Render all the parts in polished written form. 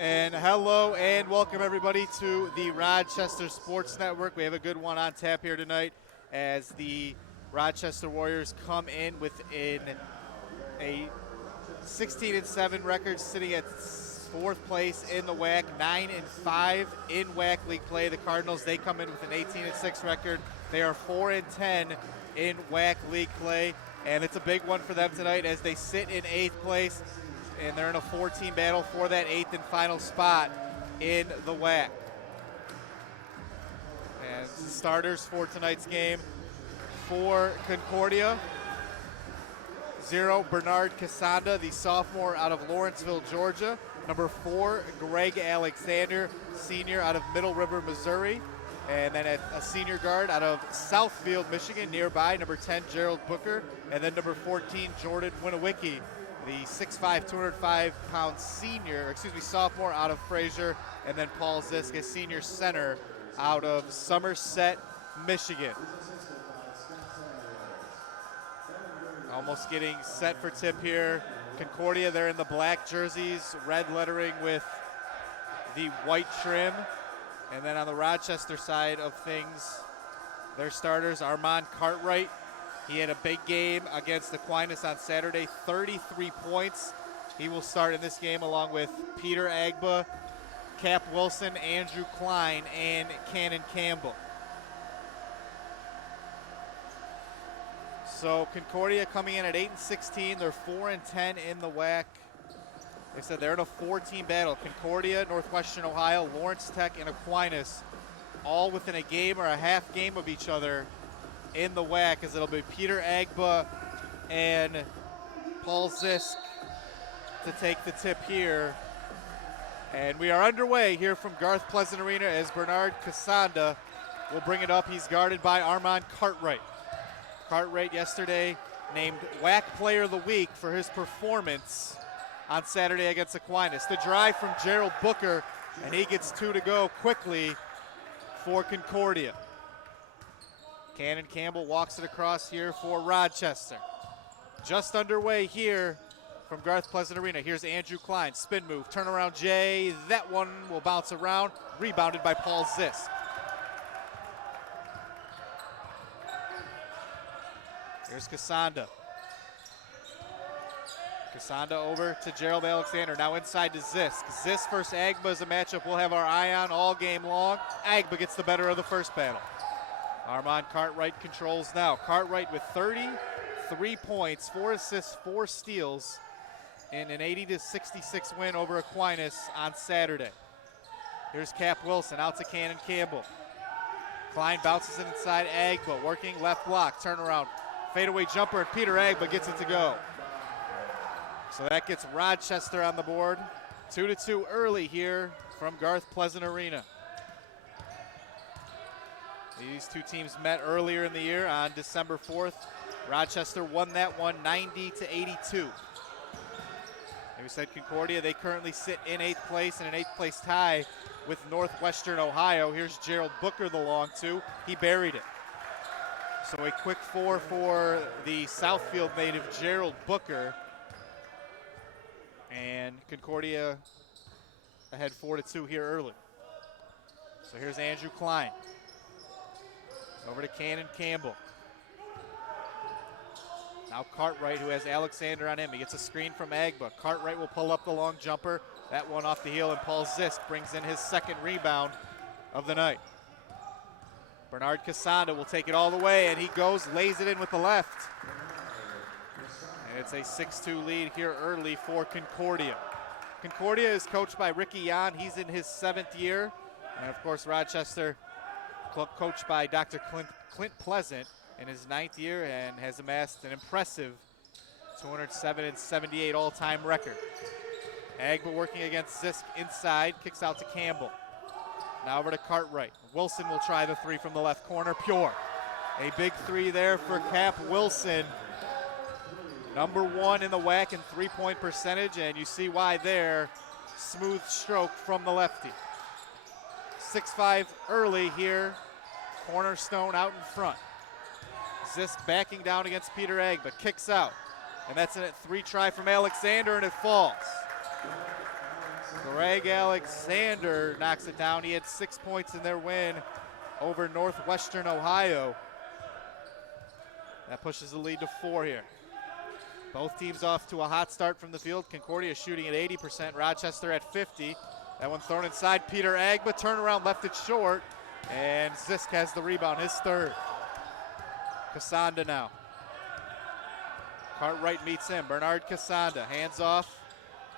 And hello and welcome everybody to the Rochester Sports Network. We have a good one on tap here tonight as the Rochester Warriors come in within a 16-7 record, sitting at fourth place in the WAC, 9-5 in WAC league play. The Cardinals, they come in with an 18-6 record. They are 4-10 in WAC league play, and it's a big one for them tonight as they sit in 8th place. And they're in a 4-team battle for that 8th and final spot in the WAC. And starters for tonight's game for Concordia. 0, Bernard Casanda, the sophomore out of Lawrenceville, Georgia. Number 4, Greg Alexander, senior out of Middle River, Missouri. And then a senior guard out of Southfield, Michigan, nearby, number 10, Gerald Booker. And then number 14, Jordan Winowicki, the 6'5", 205-pound sophomore out of Fraser, and then Paul Zisk, a senior center out of Somerset, Michigan. Almost getting set for tip here. Concordia, they're in the black jerseys, red lettering with the white trim. And then on the Rochester side of things, their starters, Armand Cartwright. He had a big game against Aquinas on Saturday, 33 points. He will start in this game along with Peter Agba, Cap Wilson, Andrew Klein, and Cannon Campbell. So Concordia coming in at 8-16. They're 4-10 in the WAC. They said they're in a 4-team battle. Concordia, Northwestern Ohio, Lawrence Tech, and Aquinas, all within a game or a half game of each other in the WAC, as it'll be Peter Agba and Paul Zisk to take the tip here. And we are underway here from Garth Pleasant Arena as Bernard Casanda will bring it up. He's guarded by Armand Cartwright. Cartwright yesterday named WAC Player of the Week for his performance on Saturday against Aquinas. The drive from Gerald Booker, and he gets 2 to go quickly for Concordia. Cannon Campbell walks it across here for Rochester. Just underway here from Garth Pleasant Arena. Here's Andrew Klein, spin move, turnaround J. That one will bounce around, rebounded by Paul Zisk. Here's Casanda. Casanda over to Gerald Alexander, now inside to Zisk. Zisk versus Agba is a matchup we'll have our eye on all game long. Agba gets the better of the first battle. Armand Cartwright controls now. Cartwright with 33 points, 4 assists, 4 steals in an 80-66 win over Aquinas on Saturday. Here's Cap Wilson out to Cannon Campbell. Klein bounces it inside Agba, working left block, turnaround, fadeaway jumper, and Peter Agba gets it to go. So that gets Rochester on the board. 2-2 early here from Garth Pleasant Arena. These two teams met earlier in the year on December 4th. Rochester won that one 90-82. We said Concordia, they currently sit in 8th place in an 8th place tie with Northwestern Ohio. Here's Gerald Booker, the long two. He buried it. So a quick 4 for the Southfield native Gerald Booker. And Concordia ahead 4-2 here early. So here's Andrew Klein. Over to Cannon Campbell. Now Cartwright, who has Alexander on him. He gets a screen from Agba. Cartwright will pull up the long jumper. That one off the heel, and Paul Zisk brings in his second rebound of the night. Bernard Casanda will take it all the way, and he goes, lays it in with the left. And it's a 6-2 lead here early for Concordia. Concordia is coached by Ricky Yan. He's in his 7th year. And of course, Rochester coached by Dr. Clint Pleasant in his 9th year and has amassed an impressive 207-78 all-time record. Agba working against Zisk inside, kicks out to Campbell. Now over to Cartwright. Wilson will try the three from the left corner, pure. A big three there for Cap Wilson. Number 1 in the WAC in three-point percentage, and you see why there. Smooth stroke from the lefty. 6'5" early here. Cornerstone out in front. Zisk backing down against Peter Agba, kicks out. And that's a 3 try from Alexander, and it falls. Greg Alexander knocks it down. He had 6 points in their win over Northwestern Ohio. That pushes the lead to 4 here. Both teams off to a hot start from the field. Concordia shooting at 80%, Rochester at 50%. That one thrown inside. Peter Agba, turnaround, left it short, and Zisk has the rebound, his third. Casanda now. Cartwright meets him. Bernard Casanda, hands off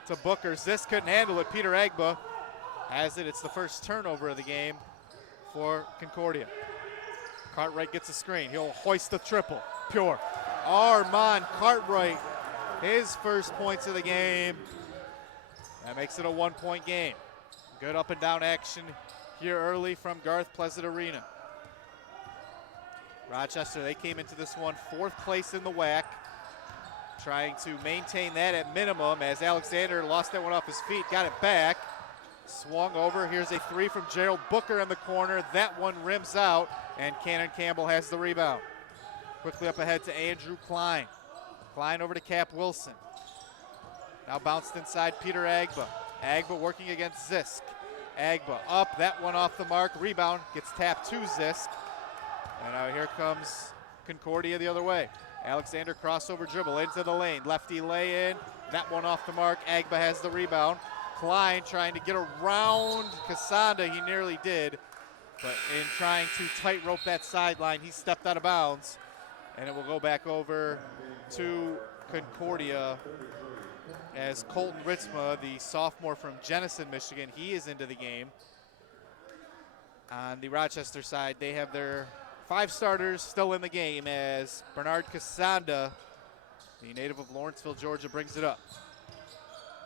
to Booker. Zisk couldn't handle it. Peter Agba has it. It's the first turnover of the game for Concordia. Cartwright gets a screen. He'll hoist the triple. Pure. Armand Cartwright, his first points of the game. That makes it a 1-point game. Good up and down action here early from Garth Pleasant Arena. Rochester, they came into this one 4th place in the WAC, trying to maintain that at minimum as Alexander lost that one off his feet, got it back, swung over. Here's a 3 from Gerald Booker in the corner. That one rims out, and Cannon Campbell has the rebound. Quickly up ahead to Andrew Klein. Klein over to Cap Wilson. Now bounced inside Peter Agba. Agba working against Zisk. Agba up, that one off the mark. Rebound gets tapped to Zisk. And now here comes Concordia the other way. Alexander crossover dribble into the lane. Lefty lay in, that one off the mark. Agba has the rebound. Klein trying to get around Casanda, he nearly did. But in trying to tightrope that sideline, he stepped out of bounds. And it will go back over to Concordia as Colton Ritzma, the sophomore from Jenison, Michigan, he is into the game. On the Rochester side, they have their 5 starters still in the game as Bernard Casanda, the native of Lawrenceville, Georgia, brings it up.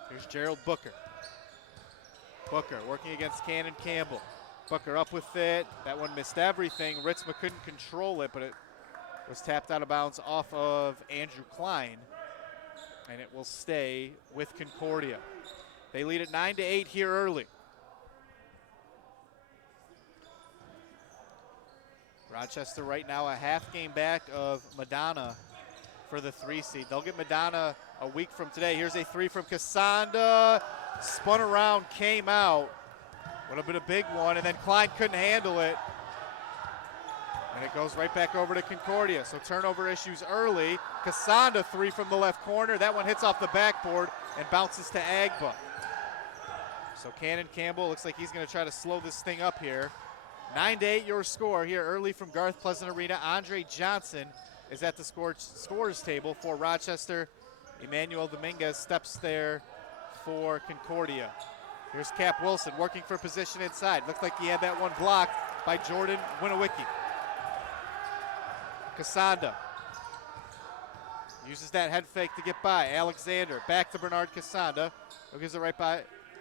Here's Gerald Booker. Booker working against Cannon Campbell. Booker up with it. That one missed everything. Ritzma couldn't control it, but it was tapped out of bounds off of Andrew Klein, and it will stay with Concordia. They lead at 9-8 here early. Rochester right now a half game back of Madonna for the 3 seed. They'll get Madonna a week from today. Here's a 3 from Casanda. Spun around, came out. Would have been a big one, and then Klein couldn't handle it. And it goes right back over to Concordia. So turnover issues early. Casanda 3 from the left corner. That one hits off the backboard and bounces to Agba. So Cannon Campbell looks like he's going to try to slow this thing up here. 9-8 your score here early from Garth Pleasant Arena. Andre Johnson is at the scores table for Rochester. Emmanuel Dominguez steps there for Concordia. Here's Cap Wilson working for position inside. Looked like he had that one blocked by Jordan Winowicki. Casanda uses that head fake to get by. Alexander back to Bernard Casanda, who gives it right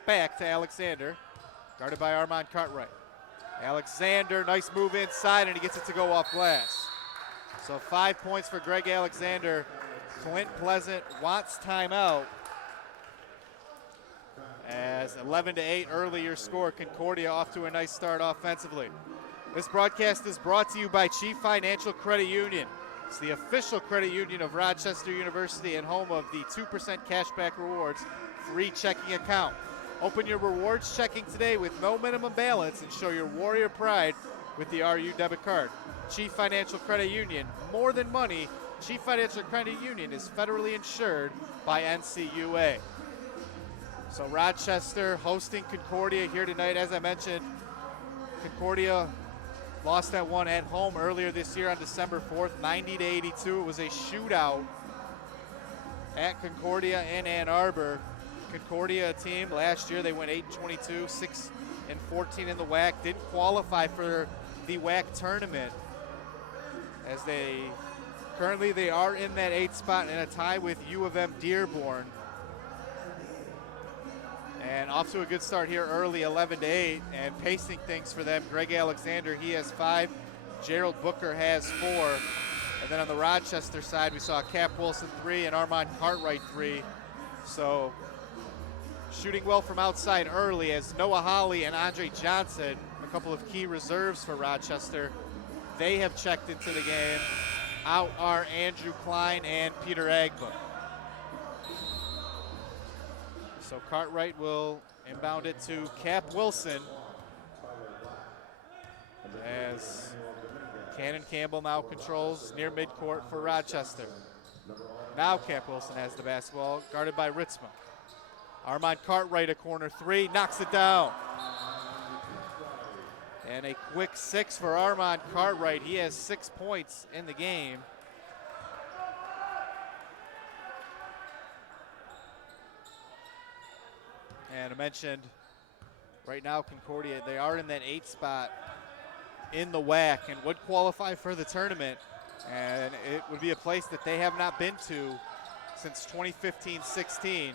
back to Alexander, guarded by Armand Cartwright. Alexander, nice move inside, and he gets it to go off glass. So 5 points for Greg Alexander. Clint Pleasant wants timeout. As 11-8 earlier score, Concordia off to a nice start offensively. This broadcast is brought to you by Chief Financial Credit Union. It's the official credit union of Rochester University and home of the 2% cashback rewards free checking account. Open your rewards checking today with no minimum balance and show your warrior pride with the RU debit card. Chief Financial Credit Union, more than money. Chief Financial Credit Union is federally insured by NCUA. So Rochester hosting Concordia here tonight. As I mentioned, Concordia lost that one at home earlier this year on December 4th, 90-82. It was a shootout at Concordia in Ann Arbor. Concordia, a team last year, they went 8-22, 6-14 in the WAC. Didn't qualify for the WAC tournament, as currently they are in that 8th spot in a tie with U of M Dearborn. And off to a good start here early, 11-8, and pacing things for them. Greg Alexander, he has 5. Gerald Booker has 4. And then on the Rochester side, we saw Cap Wilson 3 and Armand Cartwright 3. So shooting well from outside early as Noah Hawley and Andre Johnson, a couple of key reserves for Rochester, they have checked into the game. Out are Andrew Klein and Peter Agba. So Cartwright will inbound it to Cap Wilson as Cannon Campbell now controls near midcourt for Rochester. Now Cap Wilson has the basketball, guarded by Ritzma. Armand Cartwright, a corner 3, knocks it down. And a quick 6 for Armand Cartwright. He has 6 points in the game. And I mentioned right now Concordia, they are in that 8th spot in the WAC and would qualify for the tournament. And it would be a place that they have not been to since 2015-16.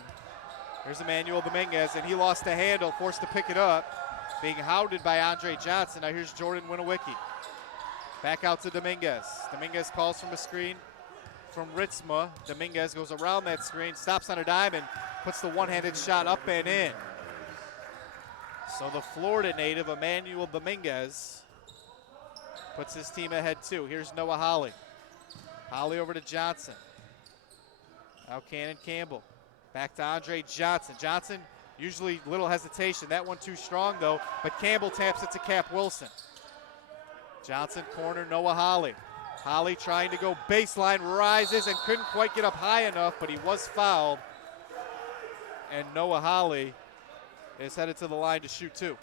There's Emmanuel Dominguez, and he lost the handle, forced to pick it up, being hounded by Andre Johnson. Now here's Jordan Winowicki. Back out to Dominguez. Dominguez calls from a screen from Ritzma. Dominguez goes around that screen, stops on a dime, and puts the one-handed shot up and in. So the Florida native, Emmanuel Dominguez, puts his team ahead too. Here's Noah Hawley. Hawley over to Johnson. Now Cannon Campbell. Back to Andre Johnson. Johnson, usually little hesitation. That one too strong though, but Campbell taps it to Cap Wilson. Johnson corner, Noah Hawley. Hawley trying to go baseline, rises and couldn't quite get up high enough, but he was fouled. And Noah Hawley is headed to the line to shoot 2.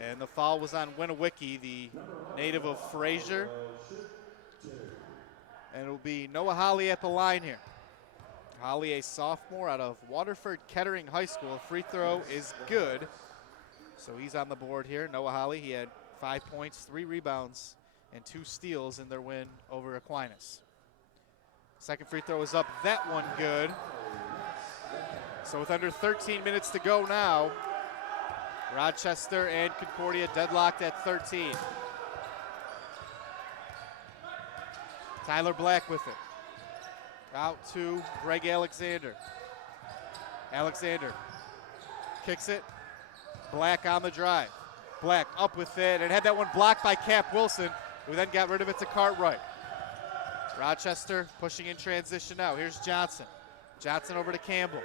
And the foul was on Winowicki, the native of Fraser. And it will be Noah Hawley at the line here. Hawley, a sophomore out of Waterford Kettering High School. Free throw is good. So he's on the board here. Noah Hawley, he had 5 points, 3 rebounds, and 2 steals in their win over Aquinas. Second free throw is up, that one good. So with under 13 minutes to go now, Rochester and Concordia deadlocked at 13. Tyler Black with it. Out to Greg Alexander. Alexander kicks it. Black on the drive. Black up with it and had that one blocked by Cap Wilson, who then got rid of it to Cartwright. Rochester pushing in transition now. Here's Johnson. Johnson over to Campbell.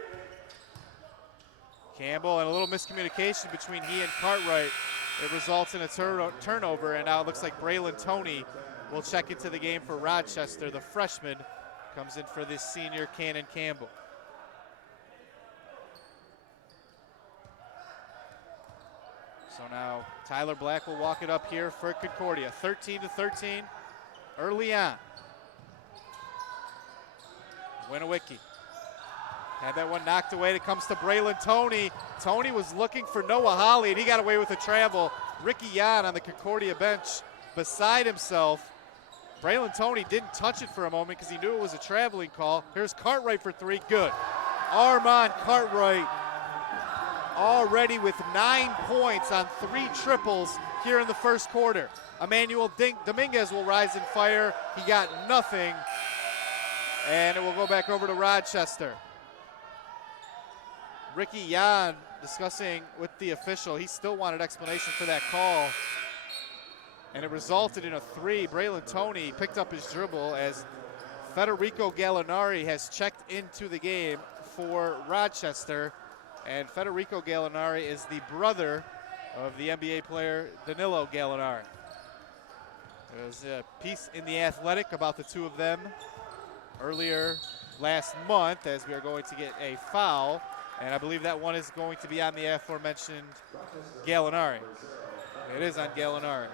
Campbell and a little miscommunication between he and Cartwright. It results in a turnover, and now it looks like Braylon Toney will check into the game for Rochester. The freshman comes in for this senior, Cannon Campbell. So now Tyler Black will walk it up here for Concordia. 13-13 early on. Winowicki had that one knocked away. It comes to Braylon Toney. Toney was looking for Noah Hawley, and he got away with a travel. Ricky Yan on the Concordia bench beside himself. Braylon Toney didn't touch it for a moment because he knew it was a traveling call. Here's Cartwright for 3, good. Armand Cartwright already with 9 points on 3 triples here in the first quarter. Emmanuel Dominguez will rise and fire. He got nothing. And it will go back over to Rochester. Ricky Yan discussing with the official. He still wanted explanation for that call. And it resulted in a 3. Braylon Toney picked up his dribble as Federico Gallinari has checked into the game for Rochester. And Federico Gallinari is the brother of the NBA player Danilo Gallinari. There was a piece in The Athletic about the two of them earlier last month, as we are going to get a foul. And I believe that one is going to be on the aforementioned Gallinari. It is on Gallinari.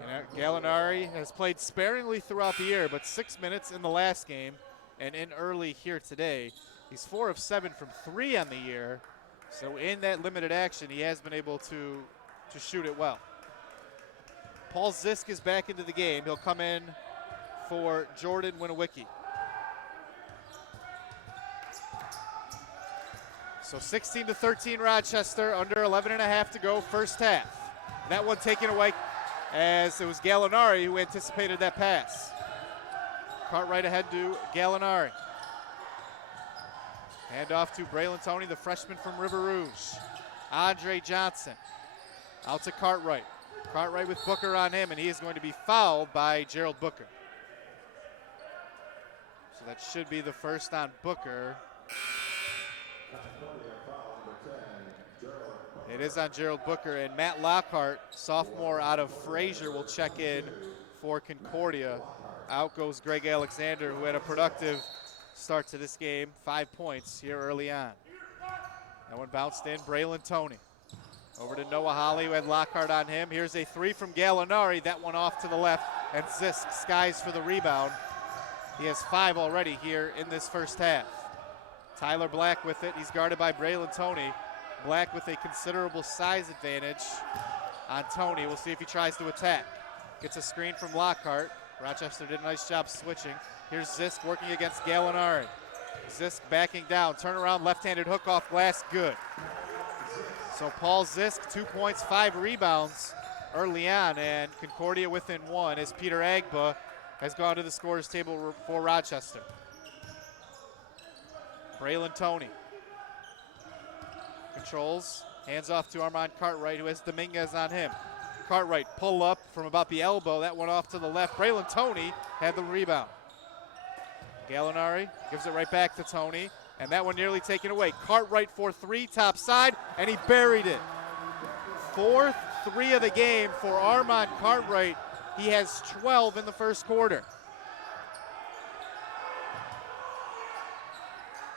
And Gallinari has played sparingly throughout the year, but 6 minutes in the last game and in early here today. He's 4 of 7 from 3 on the year. So in that limited action, he has been able to shoot it well. Paul Zisk is back into the game. He'll come in for Jordan Winowicki. So 16-13 Rochester, under 11 and a half to go, first half. That one taken away as it was Gallinari who anticipated that pass. Cartwright ahead to Gallinari. Hand off to Braylon Toney, the freshman from River Rouge. Andre Johnson out to Cartwright. Cartwright with Booker on him, and he is going to be fouled by Gerald Booker. So that should be the first on Booker. It is on Gerald Booker, and Matt Lockhart, sophomore out of Fraser, will check in for Concordia. Out goes Greg Alexander, who had a productive start to this game, 5 points here early on. That one bounced in, Braylon Toney. Over to Noah Holly, who had Lockhart on him. Here's a three from Gallinari, that one off to the left, and Zisk skies for the rebound. He has 5 already here in this first half. Tyler Black with it, he's guarded by Braylon Toney. Black with a considerable size advantage on Toney. We'll see if he tries to attack. Gets a screen from Lockhart. Rochester did a nice job switching. Here's Zisk working against Gallinari. Zisk backing down, turnaround, left-handed hook off glass, good. So Paul Zisk, 2 points, 5 rebounds early on, and Concordia within 1 as Peter Agba has gone to the scorer's table for Rochester. Braylon Toney controls, hands off to Armand Cartwright, who has Dominguez on him. Cartwright pull up from about the elbow, that one off to the left. Braylon Toney had the rebound. Gallinari gives it right back to Toney, and that one nearly taken away. Cartwright for 3, top side, and he buried it. 4th 3 of the game for Armand Cartwright. He has 12 in the first quarter.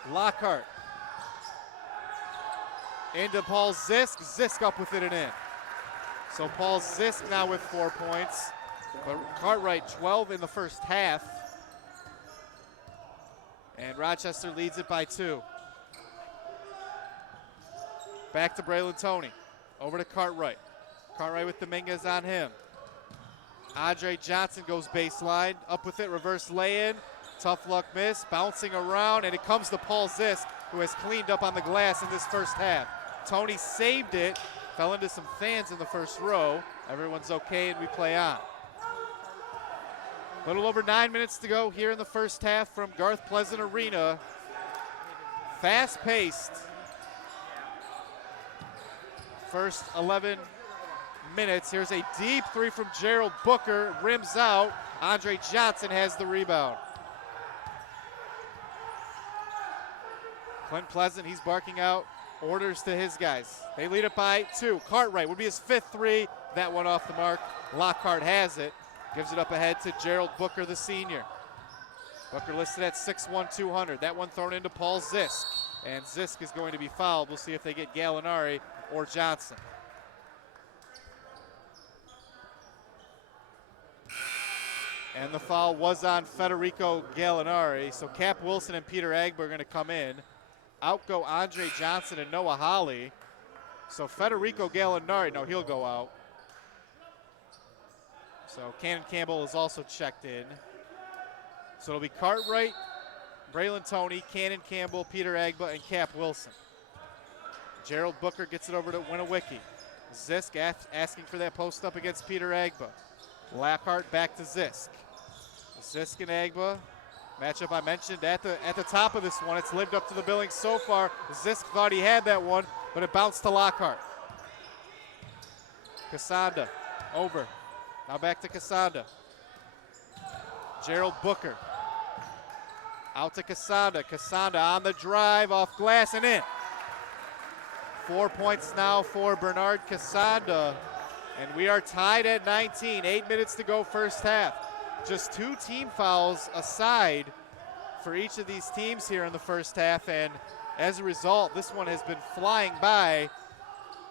Lockhart into Paul Zisk. Zisk up with it and in. So Paul Zisk now with 4 points, but Cartwright 12 in the first half. And Rochester leads it by 2. Back to Braylon Toney. Over to Cartwright. Cartwright with Dominguez on him. Andre Johnson goes baseline. Up with it, reverse lay-in. Tough luck miss, bouncing around, and it comes to Paul Zisk, who has cleaned up on the glass in this first half. Toney saved it, fell into some fans in the first row. Everyone's okay, and we play on. A little over 9 minutes to go here in the first half from Garth Pleasant Arena. Fast-paced. First 11 minutes. Here's a deep 3 from Gerald Booker, rims out. Andre Johnson has the rebound. Clint Pleasant, he's barking out orders to his guys. They lead it by 2. Cartwright would be his 5th 3. That one off the mark. Lockhart has it. Gives it up ahead to Gerald Booker, the senior. Booker listed at 6'1", 200. That one thrown into Paul Zisk. And Zisk is going to be fouled. We'll see if they get Gallinari or Johnson. And the foul was on Federico Gallinari. So Cap Wilson and Peter Agba are going to come in. Out go Andre Johnson and Noah Holly. So Federico Gallinari, no, he'll go out. So Cannon Campbell is also checked in. So it'll be Cartwright, Braylon Toney, Cannon Campbell, Peter Agba, and Cap Wilson. Gerald Booker gets it over to Winowicki. Zisk asking for that post up against Peter Agba. Lockhart back to Zisk. Zisk and Agba. Matchup I mentioned at the top of this one. It's lived up to the billing so far. Zisk thought he had that one, but it bounced to Lockhart. Casanda over. Now back to Casanda. Gerald Booker. Out to Casanda. Casanda on the drive, off glass and in. 4 points now for Bernard Casanda. And we are tied at 19. 8 minutes to go first half. Just 2 team fouls aside for each of these teams here in the first half. And as a result, this one has been flying by.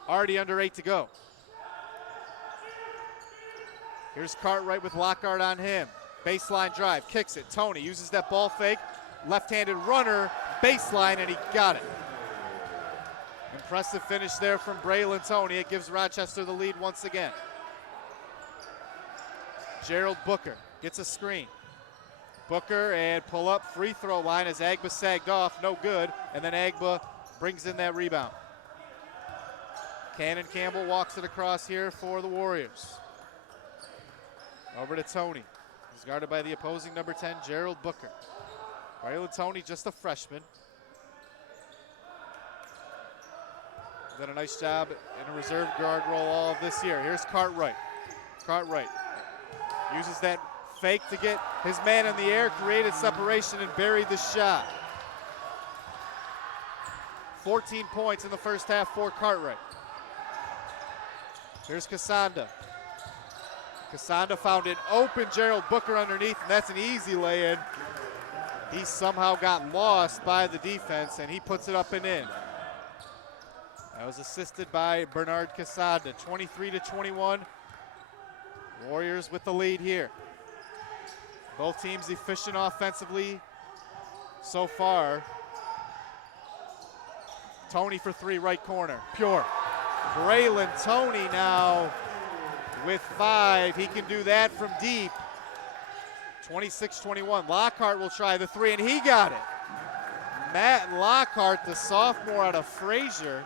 Already under 8 to go. Here's Cartwright with Lockhart on him. Baseline drive, kicks it. Toney uses that ball fake. Left-handed runner, baseline, and he got it. Impressive finish there from Braylon Toney. It gives Rochester the lead once again. Gerald Booker gets a screen. Booker and pull up free throw line as Agba sagged off, no good. And then Agba brings in that rebound. Cannon Campbell walks it across here for the Warriors. Over to Tony. He's guarded by the opposing number 10, Gerald Booker. Braylon Tony, just a freshman. Done a nice job in a reserve guard role all of this year. Here's Cartwright. Cartwright uses that fake to get his man in the air, created separation, and buried the shot. 14 points in the first half for Cartwright. Here's Casanda. Casanda found an open Gerald Booker underneath, and that's an easy lay-in. He somehow got lost by the defense, and he puts it up and in. That was assisted by Bernard Casada. 23-21. Warriors with the lead here. Both teams efficient offensively so far. Tony for three, right corner, pure. Braylon Tony now with 5. He can do that from deep. 26-21. Lockhart will try the three, and he got it. Matt Lockhart, the sophomore out of Fraser.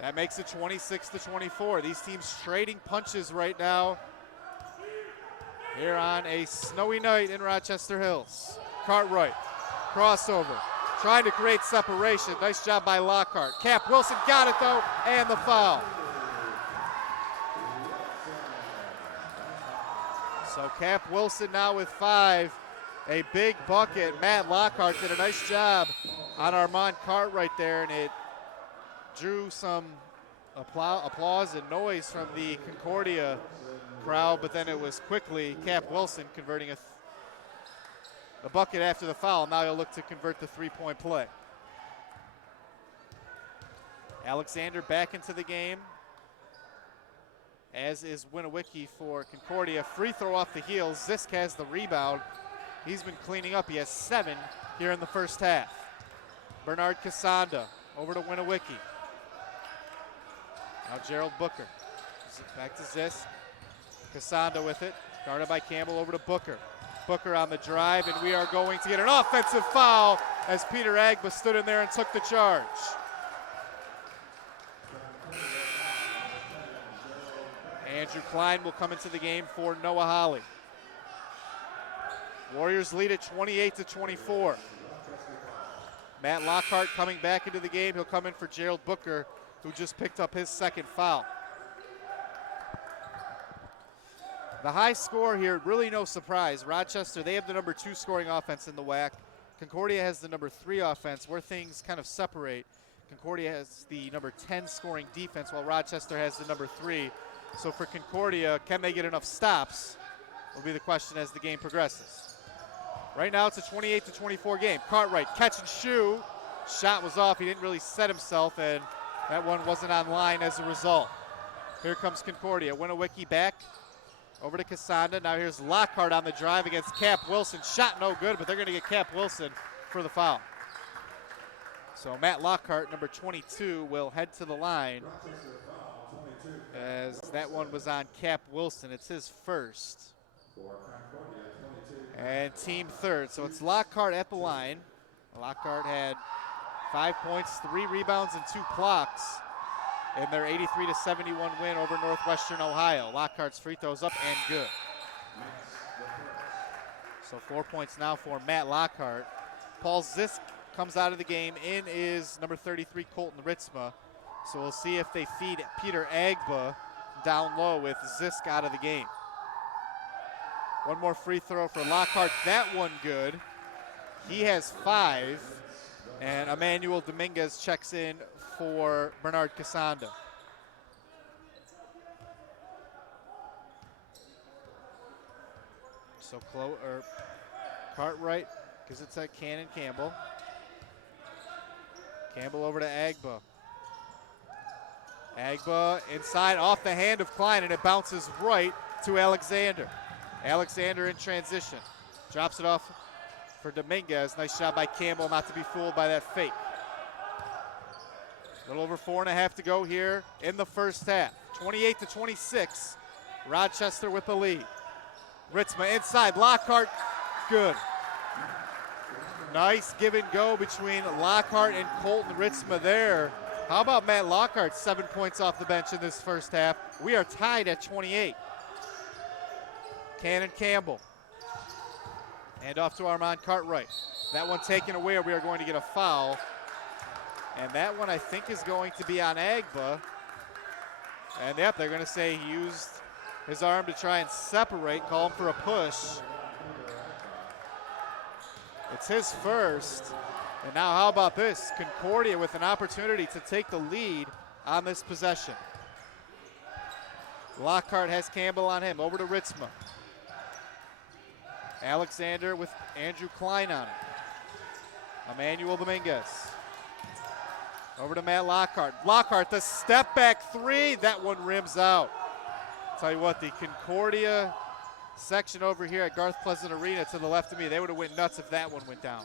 That makes it 26-24. These teams trading punches right now here on a snowy night in Rochester Hills. Cartwright, crossover, trying to create separation. Nice job by Lockhart. Cap Wilson got it though, and the foul. So Cap Wilson now with 5. A big bucket. Matt Lockhart did a nice job on Armand Cartwright there, and it drew some applause and noise from the Concordia crowd, but then it was quickly Cap Wilson converting a bucket after the foul. Now he'll look to convert the three-point play. Alexander back into the game, as is Winnewicky for Concordia. Free throw off the heels. Zisk has the rebound. He's been cleaning up. He has 7 here in the first half. Bernard Casanda over to Winnewicky. Now Gerald Booker. Back to Zisk. Casanda with it. Guarded by Campbell over to Booker. Booker on the drive, and we are going to get an offensive foul as Peter Agba stood in there and took the charge. Andrew Klein will come into the game for Noah Holly. Warriors lead at 28-24. Matt Lockhart coming back into the game. He'll come in for Gerald Booker, who just picked up his second foul. The high score here, really no surprise. Rochester, they have the number 2 scoring offense in the WAC. Concordia has the number 3 offense. Where things kind of separate, Concordia has the number 10 scoring defense, while Rochester has the number 3. So for Concordia, can they get enough stops will be the question as the game progresses. Right now it's a 28-24 game. Cartwright, catch and shoot. Shot was off. He didn't really set himself, and that one wasn't on line as a result. Here comes Concordia. Winnewicky back over to Casanda. Now here's Lockhart on the drive against Cap Wilson. Shot no good, but they're going to get Cap Wilson for the foul. So Matt Lockhart, number 22, will head to the line, as that one was on Cap Wilson. It's his first. And team third. So it's Lockhart at the line. Lockhart had 5 points, 3 rebounds, and 2 blocks in their 83-71 win over Northwestern Ohio. Lockhart's free throws up and good. So 4 points now for Matt Lockhart. Paul Zisk comes out of the game. In is number 33, Colton Ritzma. So we'll see if they feed Peter Agba down low with Zisk out of the game. One more free throw for Lockhart. That one good. He has 5. And Emmanuel Dominguez checks in for Bernard Casanda. So Cartwright gives it to Cannon Campbell. Campbell over to Agba. Agba inside off the hand of Klein, and it bounces right to Alexander. Alexander in transition. Drops it off for Dominguez. Nice job by Campbell not to be fooled by that fake. A little over 4.5 to go here in the first half. 28-26. Rochester with the lead. Ritzma inside. Lockhart, good. Nice give and go between Lockhart and Colton Ritzma there. How about Matt Lockhart, 7 points off the bench in this first half. We are tied at 28. Cannon Campbell. Hand off to Armand Cartwright. That one taken away, or we are going to get a foul. And that one I think is going to be on Agba. And yep, they're going to say he used his arm to try and separate, call him for a push. It's his first. And now how about this? Concordia with an opportunity to take the lead on this possession. Lockhart has Campbell on him. Over to Ritzma. Alexander with Andrew Klein on it. Emmanuel Dominguez. Over to Matt Lockhart. Lockhart, the step back three. That one rims out. Tell you what, the Concordia section over here at Garth Pleasant Arena to the left of me, they would have went nuts if that one went down.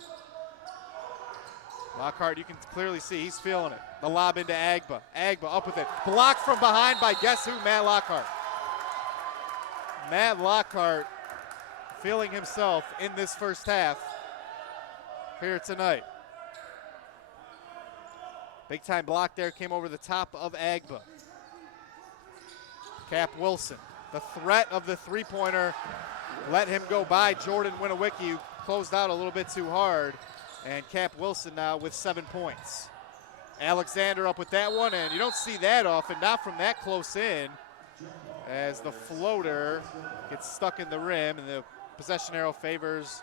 Lockhart, you can clearly see he's feeling it. The lob into Agba. Agba up with it. Blocked from behind by guess who? Matt Lockhart. Matt Lockhart feeling himself in this first half here tonight. Big time block there, came over the top of Agba. Cap Wilson, the threat of the three-pointer, let him go by. Jordan Winowicki closed out a little bit too hard. And Cap Wilson now with 7 points. Alexander up with that one, and you don't see that often, not from that close in, as the floater gets stuck in the rim, and the possession arrow favors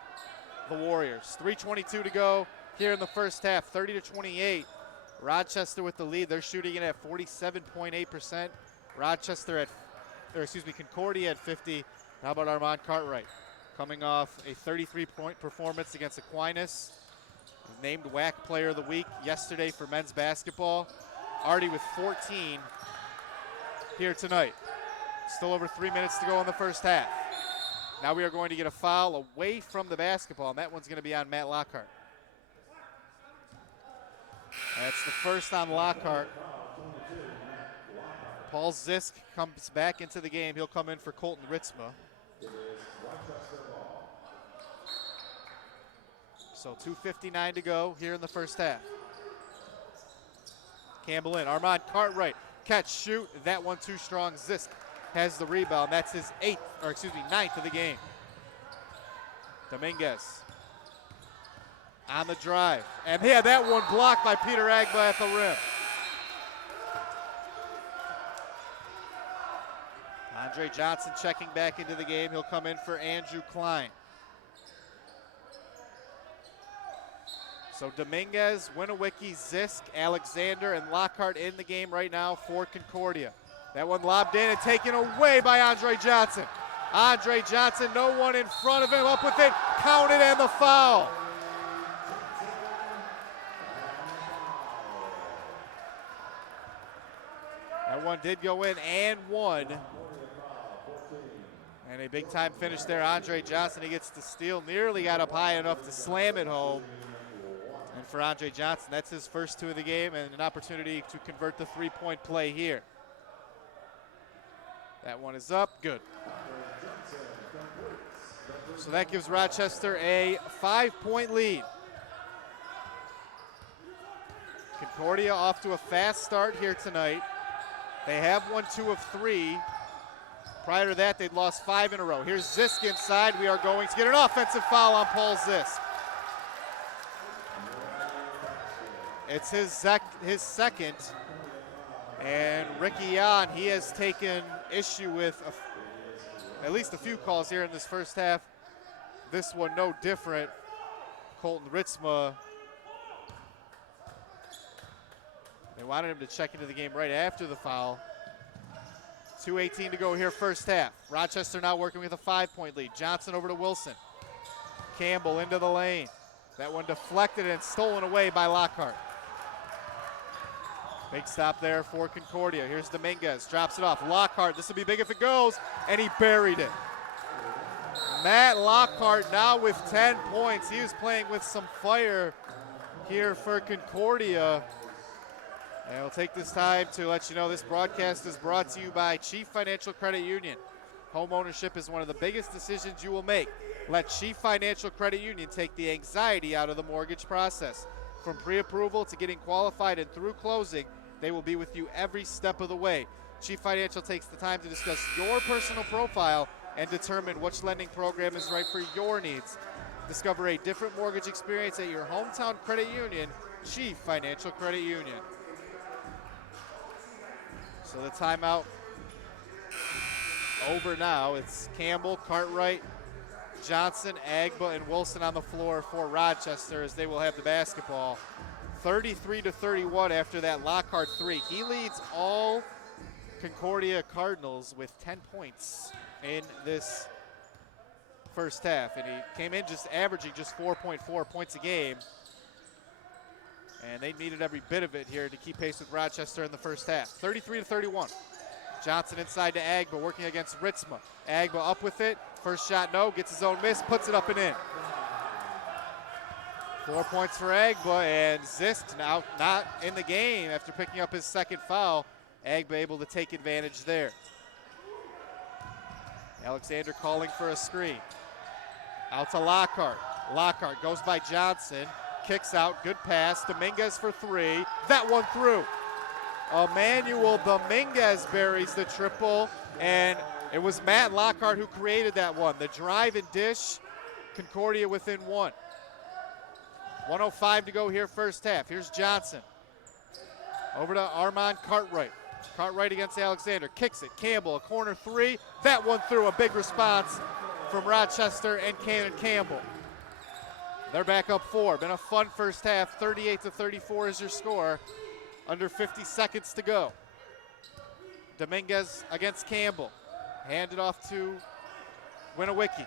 the Warriors. 3:22 to go here in the first half, 30-28. Rochester with the lead. They're shooting it at 47.8%. Concordia at 50. How about Armand Cartwright? Coming off a 33-point performance against Aquinas. Named WAC Player of the Week yesterday for men's basketball. Already with 14 here tonight. Still over 3 minutes to go in the first half. Now we are going to get a foul away from the basketball, and that one's going to be on Matt Lockhart. That's the first on Lockhart. Paul Zisk comes back into the game. He'll come in for Colton Ritzma. So 2:59 to go here in the first half. Campbell in. Armand Cartwright. Catch, shoot. That one too strong. Zisk has the rebound. That's his ninth of the game. Dominguez on the drive. And yeah, that one blocked by Peter Agba at the rim. Andre Johnson checking back into the game. He'll come in for Andrew Klein. So Dominguez, Winowicki, Zisk, Alexander, and Lockhart in the game right now for Concordia. That one lobbed in and taken away by Andre Johnson. Andre Johnson, no one in front of him, up with it, counted, and the foul. That one did go in and one. And a big time finish there. Andre Johnson, he gets the steal, nearly got up high enough to slam it home. And for Andre Johnson, that's his first two of the game and an opportunity to convert the three-point play here. That one is up, good. So that gives Rochester a 5-point lead. Concordia off to a fast start here tonight. They have won 2 of 3. Prior to that, they'd lost 5 in a row. Here's Zisk inside. We are going to get an offensive foul on Paul Zisk. It's his second. And Ricky Yan, he has taken issue with at least a few calls here in this first half. This one no different. Colton Ritzma. They wanted him to check into the game right after the foul. 2:18 to go here first half. Rochester now working with a 5-point lead. Johnson over to Wilson. Campbell into the lane. That one deflected and stolen away by Lockhart. Big stop there for Concordia. Here's Dominguez, drops it off. Lockhart, this will be big if it goes, and he buried it. Matt Lockhart now with 10 points. He was playing with some fire here for Concordia. And we'll take this time to let you know this broadcast is brought to you by Chief Financial Credit Union. Home ownership is one of the biggest decisions you will make. Let Chief Financial Credit Union take the anxiety out of the mortgage process. From pre-approval to getting qualified and through closing, they will be with you every step of the way. Chief Financial takes the time to discuss your personal profile and determine which lending program is right for your needs. Discover a different mortgage experience at your hometown credit union, Chief Financial Credit Union. So the timeout over now. It's Campbell, Cartwright, Johnson, Agba, and Wilson on the floor for Rochester as they will have the basketball. 33-31 after that Lockhart three. He leads all Concordia Cardinals with 10 points in this first half, and he came in just averaging just 4.4 points a game, and they needed every bit of it here to keep pace with Rochester in the first half. 33-31. Johnson inside to Agba, working against Ritzma. Agba up with it. First shot, no. Gets his own miss, puts it up and in. 4 points for Agba, and Zist now not in the game after picking up his second foul. Agba able to take advantage there. Alexander calling for a screen. Out to Lockhart. Lockhart goes by Johnson. Kicks out, good pass. Dominguez for three. That one through. Emmanuel Dominguez buries the triple, and it was Matt Lockhart who created that one. The drive and dish, Concordia within one. 1:05 to go here first half. Here's Johnson. Over to Armand Cartwright. Cartwright against Alexander. Kicks it. Campbell, a corner three. That one through. A big response from Rochester and Cannon Campbell. They're back up four. Been a fun first half. 38-34 is your score. Under 50 seconds to go. Dominguez against Campbell. Handed off to Winowicki.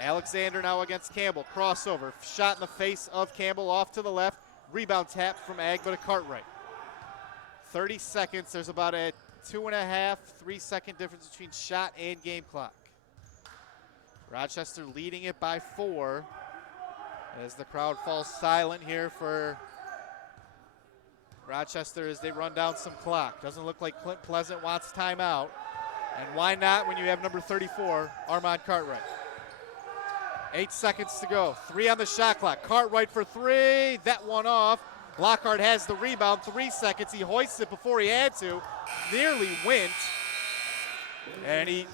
Alexander now against Campbell. Crossover. Shot in the face of Campbell off to the left. Rebound tap from Agba to Cartwright. 30 seconds. There's about a 2.5, 3 second difference between shot and game clock. Rochester leading it by 4 as the crowd falls silent here for Rochester as they run down some clock. Doesn't look like Clint Pleasant wants timeout. And why not when you have number 34, Armand Cartwright. 8 seconds to go. 3 on the shot clock. Cartwright for 3. That one off. Lockhart has the rebound. 3 seconds. He hoists it before he had to. Nearly went. And he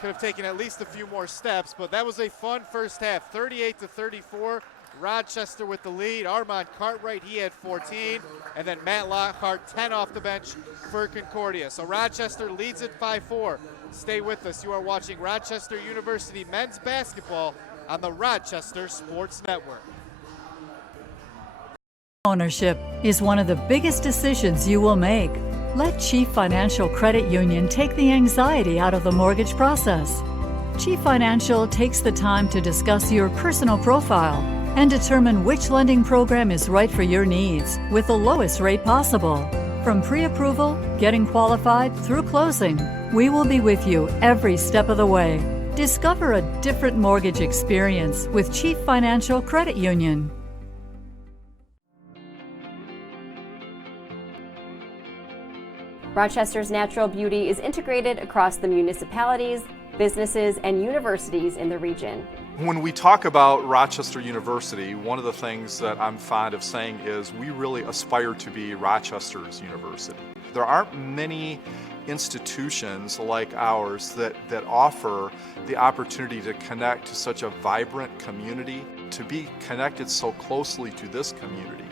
could have taken at least a few more steps, but that was a fun first half. 38-34. Rochester with the lead. Armand Cartwright, he had 14. And then Matt Lockhart, 10 off the bench for Concordia. So Rochester leads it by 4. Stay with us. You are watching Rochester University men's basketball on the Rochester Sports Network. Ownership is one of the biggest decisions you will make. Let Chief Financial Credit Union take the anxiety out of the mortgage process. Chief Financial takes the time to discuss your personal profile and determine which lending program is right for your needs with the lowest rate possible. From pre-approval, getting qualified, through closing, we will be with you every step of the way. Discover a different mortgage experience with Chief Financial Credit Union. Rochester's natural beauty is integrated across the municipalities, businesses, and universities in the region. When we talk about Rochester University, one of the things that I'm fond of saying is we really aspire to be Rochester's university. There aren't many institutions like ours that offer the opportunity to connect to such a vibrant community. To be connected so closely to this community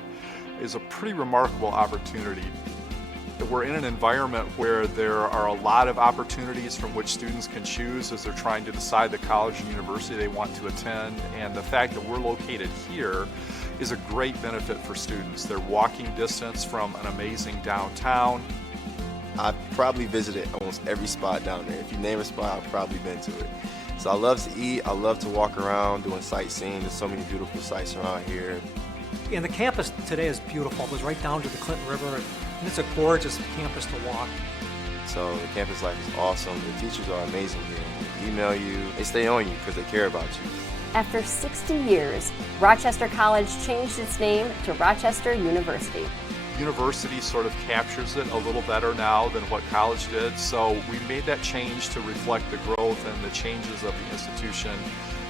is a pretty remarkable opportunity. We're in an environment where there are a lot of opportunities from which students can choose as they're trying to decide the college and university they want to attend, and the fact that we're located here is a great benefit for students. They're walking distance from an amazing downtown. I've probably visited almost every spot down there. If you name a spot, I've probably been to it. So I love to eat, I love to walk around doing sightseeing. There's so many beautiful sights around here. And the campus today is beautiful. It goes right down to the Clinton River, and it's a gorgeous campus to walk. So the campus life is awesome. The teachers are amazing here. They email you, they stay on you because they care about you. After 60 years, Rochester College changed its name to Rochester University. University sort of captures it a little better now than what college did, so we made that change to reflect the growth and the changes of the institution,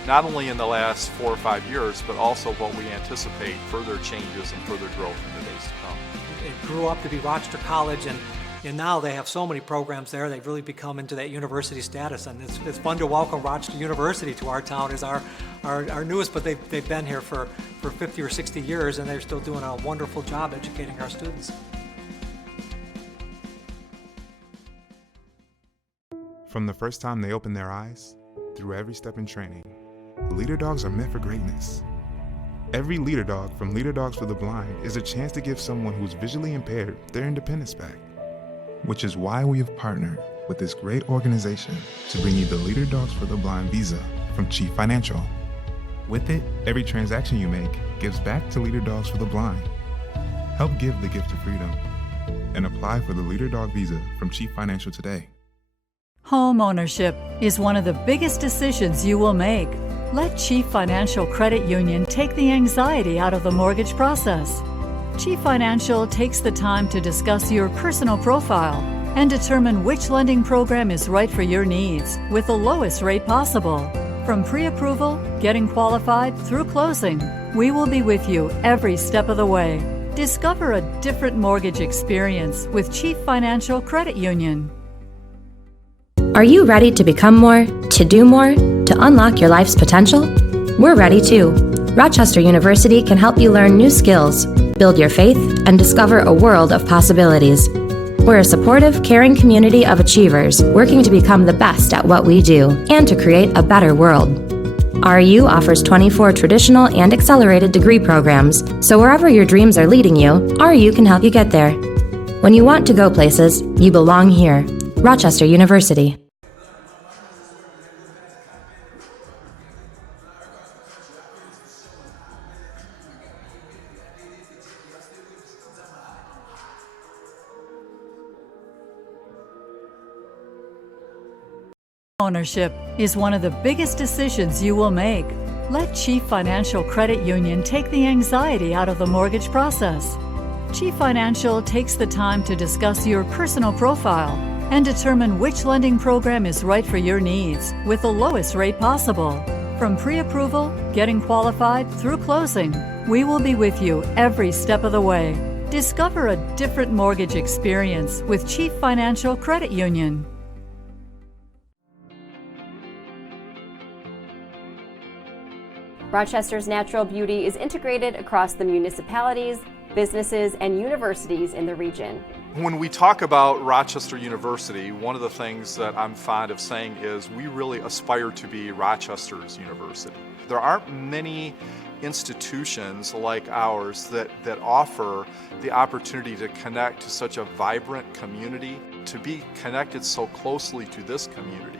not only in the last 4 or 5 years, but also what we anticipate further changes and further growth in the days to come. It grew up to be Rochester College, and now they have so many programs there. They've really become into that university status, and it's fun to welcome Rochester University to our town as our newest, but they've been here for 50 or 60 years, and they're still doing a wonderful job educating our students. From the first time they open their eyes, through every step in training, Leader Dogs are meant for greatness. Every Leader Dog from Leader Dogs for the Blind is a chance to give someone who's visually impaired their independence back. Which is why we have partnered with this great organization to bring you the Leader Dogs for the Blind Visa from Chief Financial. With it, every transaction you make gives back to Leader Dogs for the Blind. Help give the gift of freedom and apply for the Leader Dog Visa from Chief Financial today. Home ownership is one of the biggest decisions you will make. Let Chief Financial Credit Union take the anxiety out of the mortgage process. Chief Financial takes the time to discuss your personal profile and determine which lending program is right for your needs with the lowest rate possible. From pre-approval, getting qualified, through closing, we will be with you every step of the way. Discover a different mortgage experience with Chief Financial Credit Union. Are you ready to become more, to do more, to unlock your life's potential? We're ready too. Rochester University can help you learn new skills, build your faith, and discover a world of possibilities. We're a supportive, caring community of achievers working to become the best at what we do and to create a better world. RU offers 24 traditional and accelerated degree programs, so wherever your dreams are leading you, RU can help you get there. When you want to go places, you belong here. Rochester University. Ownership is one of the biggest decisions you will make. Let Chief Financial Credit Union take the anxiety out of the mortgage process. Chief Financial takes the time to discuss your personal profile and determine which lending program is right for your needs with the lowest rate possible. From pre-approval, getting qualified, through closing, we will be with you every step of the way. Discover a different mortgage experience with Chief Financial Credit Union. Rochester's natural beauty is integrated across the municipalities, businesses, and universities in the region. When we talk about Rochester University, one of the things that I'm fond of saying is we really aspire to be Rochester's university. There aren't many institutions like ours that offer the opportunity to connect to such a vibrant community. To be connected so closely to this community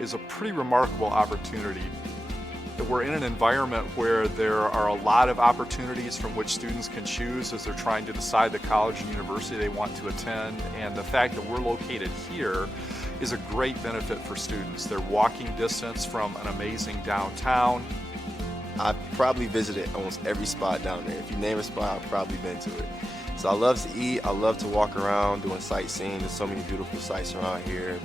is a pretty remarkable opportunity. We're in an environment where there are a lot of opportunities from which students can choose as they're trying to decide the college and university they want to attend, and the fact that we're located here is a great benefit for students. They're walking distance from an amazing downtown. I've probably visited almost every spot down there. If you name a spot, I've probably been to it. So I love to eat, I love to walk around doing sightseeing. There's so many beautiful sights around here.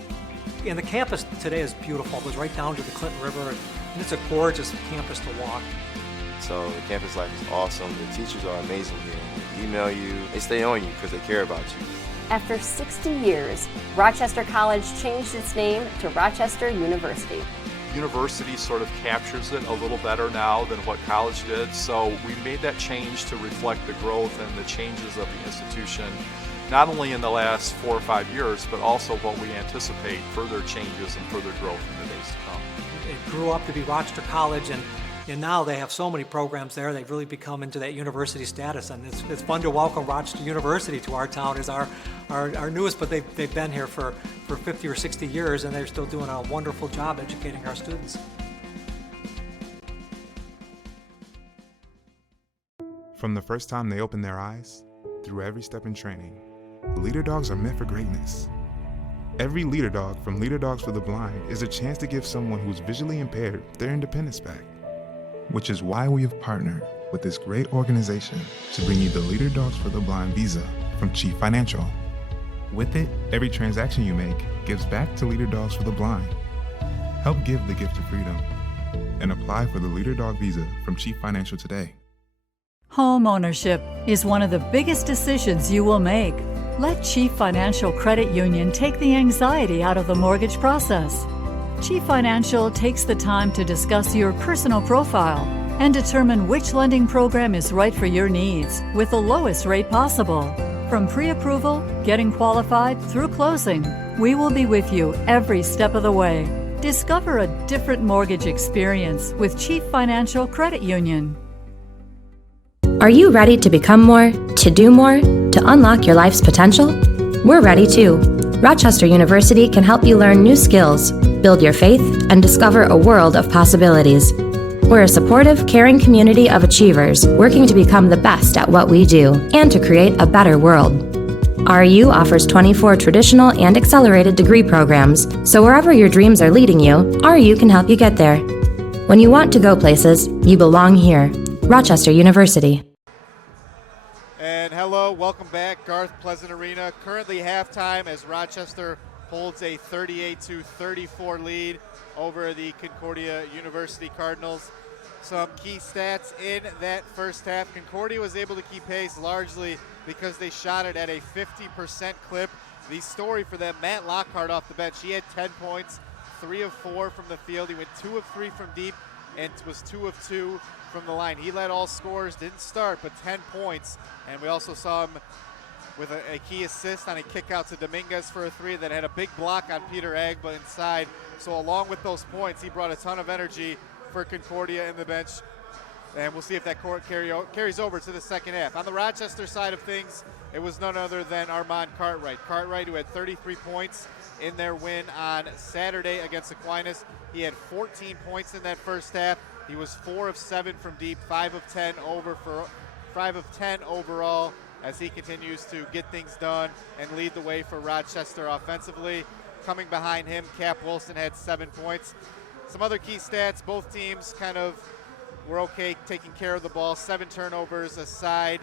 And the campus today is beautiful. It goes right down to the Clinton River, and it's a gorgeous campus to walk. So the campus life is awesome. The teachers are amazing here. They email you, they stay on you because they care about you. After 60 years, Rochester College changed its name to Rochester University. University sort of captures it a little better now than what college did, so we made that change to reflect the growth and the changes of the institution, not only in the last 4 or 5 years, but also what we anticipate further changes and further growth in the days to come. It grew up to be Rochester College, and now they have so many programs there. They've really become into that university status, and it's fun to welcome Rochester University to our town as our newest, but they've been here for 50 or 60 years, and they're still doing a wonderful job educating our students. From the first time they open their eyes, through every step in training, Leader Dogs are meant for greatness. Every Leader Dog from Leader Dogs for the Blind is a chance to give someone who's visually impaired their independence back. Which is why we have partnered with this great organization to bring you the Leader Dogs for the Blind visa from Chief Financial. With it, every transaction you make gives back to Leader Dogs for the Blind. Help give the gift of freedom and apply for the Leader Dog visa from Chief Financial today. Home ownership is one of the biggest decisions you will make. Let Chief Financial Credit Union take the anxiety out of the mortgage process. Chief Financial takes the time to discuss your personal profile and determine which lending program is right for your needs with the lowest rate possible. From pre-approval, getting qualified, through closing, we will be with you every step of the way. Discover a different mortgage experience with Chief Financial Credit Union. Are you ready to become more, to do more, to unlock your life's potential? We're ready too. Rochester University can help you learn new skills, build your faith, and discover a world of possibilities. We're a supportive, caring community of achievers working to become the best at what we do and to create a better world. RU offers 24 traditional and accelerated degree programs, so wherever your dreams are leading you, RU can help you get there. When you want to go places, you belong here. Rochester University. And hello, welcome back, Garth Pleasant Arena. Currently halftime as Rochester holds a 38-34 lead over the Concrodia University Cardinals. Some key stats in that first half. Concordia was able to keep pace largely because they shot it at a 50% clip. The story for them, Matt Lockhart off the bench. He had 10 points, 3 of 4 from the field. He went 2 of 3 from deep and was 2 of 2 from the line. He led all scorers, didn't start, but 10 points. And we also saw him with a key assist on a kick out to Dominguez for a 3 that had a big block on Peter Agba inside. So along with those points, he brought a ton of energy for Concordia in the bench. And we'll see if that carries over to the second half. On the Rochester side of things, it was none other than Armand Cartwright. Cartwright, who had 33 points in their win on Saturday against Aquinas. He had 14 points in that first half. He was 4 of 7 from deep, 5 of 10 overall, as he continues to get things done and lead the way for Rochester offensively. Coming behind him, Cap Wilson had 7 points. Some other key stats, both teams kind of were okay taking care of the ball. 7 turnovers aside.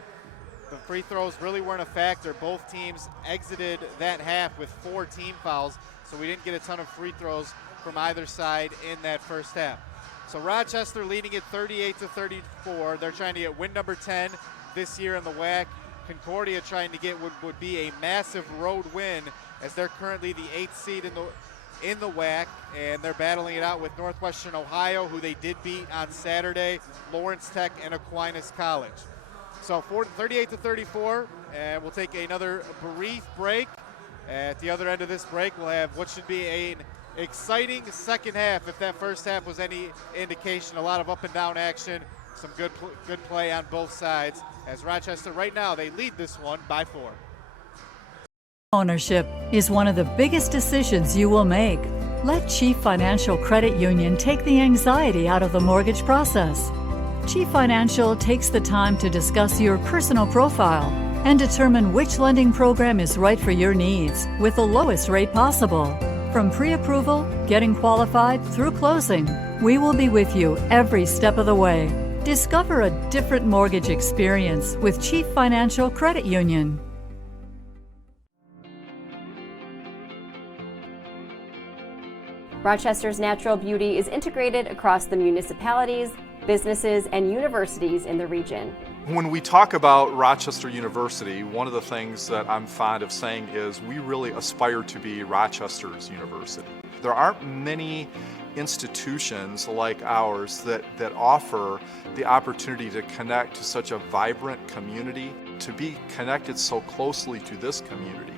The free throws really weren't a factor. Both teams exited that half with 4 team fouls, so we didn't get a ton of free throws from either side in that first half. So Rochester leading it 38-34. They're trying to get win number 10 this year in the WAC. Concordia trying to get what would be a massive road win, as they're currently the 8th seed in the WAC, and they're battling it out with Northwestern Ohio, who they did beat on Saturday, Lawrence Tech, and Aquinas College. So 38-34, and we'll take another brief break. At the other end of this break, we'll have what should be an exciting second half. If that first half was any indication, a lot of up and down action, some good play on both sides. As Rochester right now, they lead this one by 4. Ownership is one of the biggest decisions you will make. Let Chief Financial Credit Union take the anxiety out of the mortgage process. Chief Financial takes the time to discuss your personal profile and determine which lending program is right for your needs with the lowest rate possible. From pre-approval, getting qualified, through closing, we will be with you every step of the way. Discover a different mortgage experience with Chief Financial Credit Union. Rochester's natural beauty is integrated across the municipalities, businesses, and universities in the region. When we talk about Rochester University, one of the things that I'm fond of saying is we really aspire to be Rochester's university. There aren't many institutions like ours that offer the opportunity to connect to such a vibrant community. To be connected so closely to this community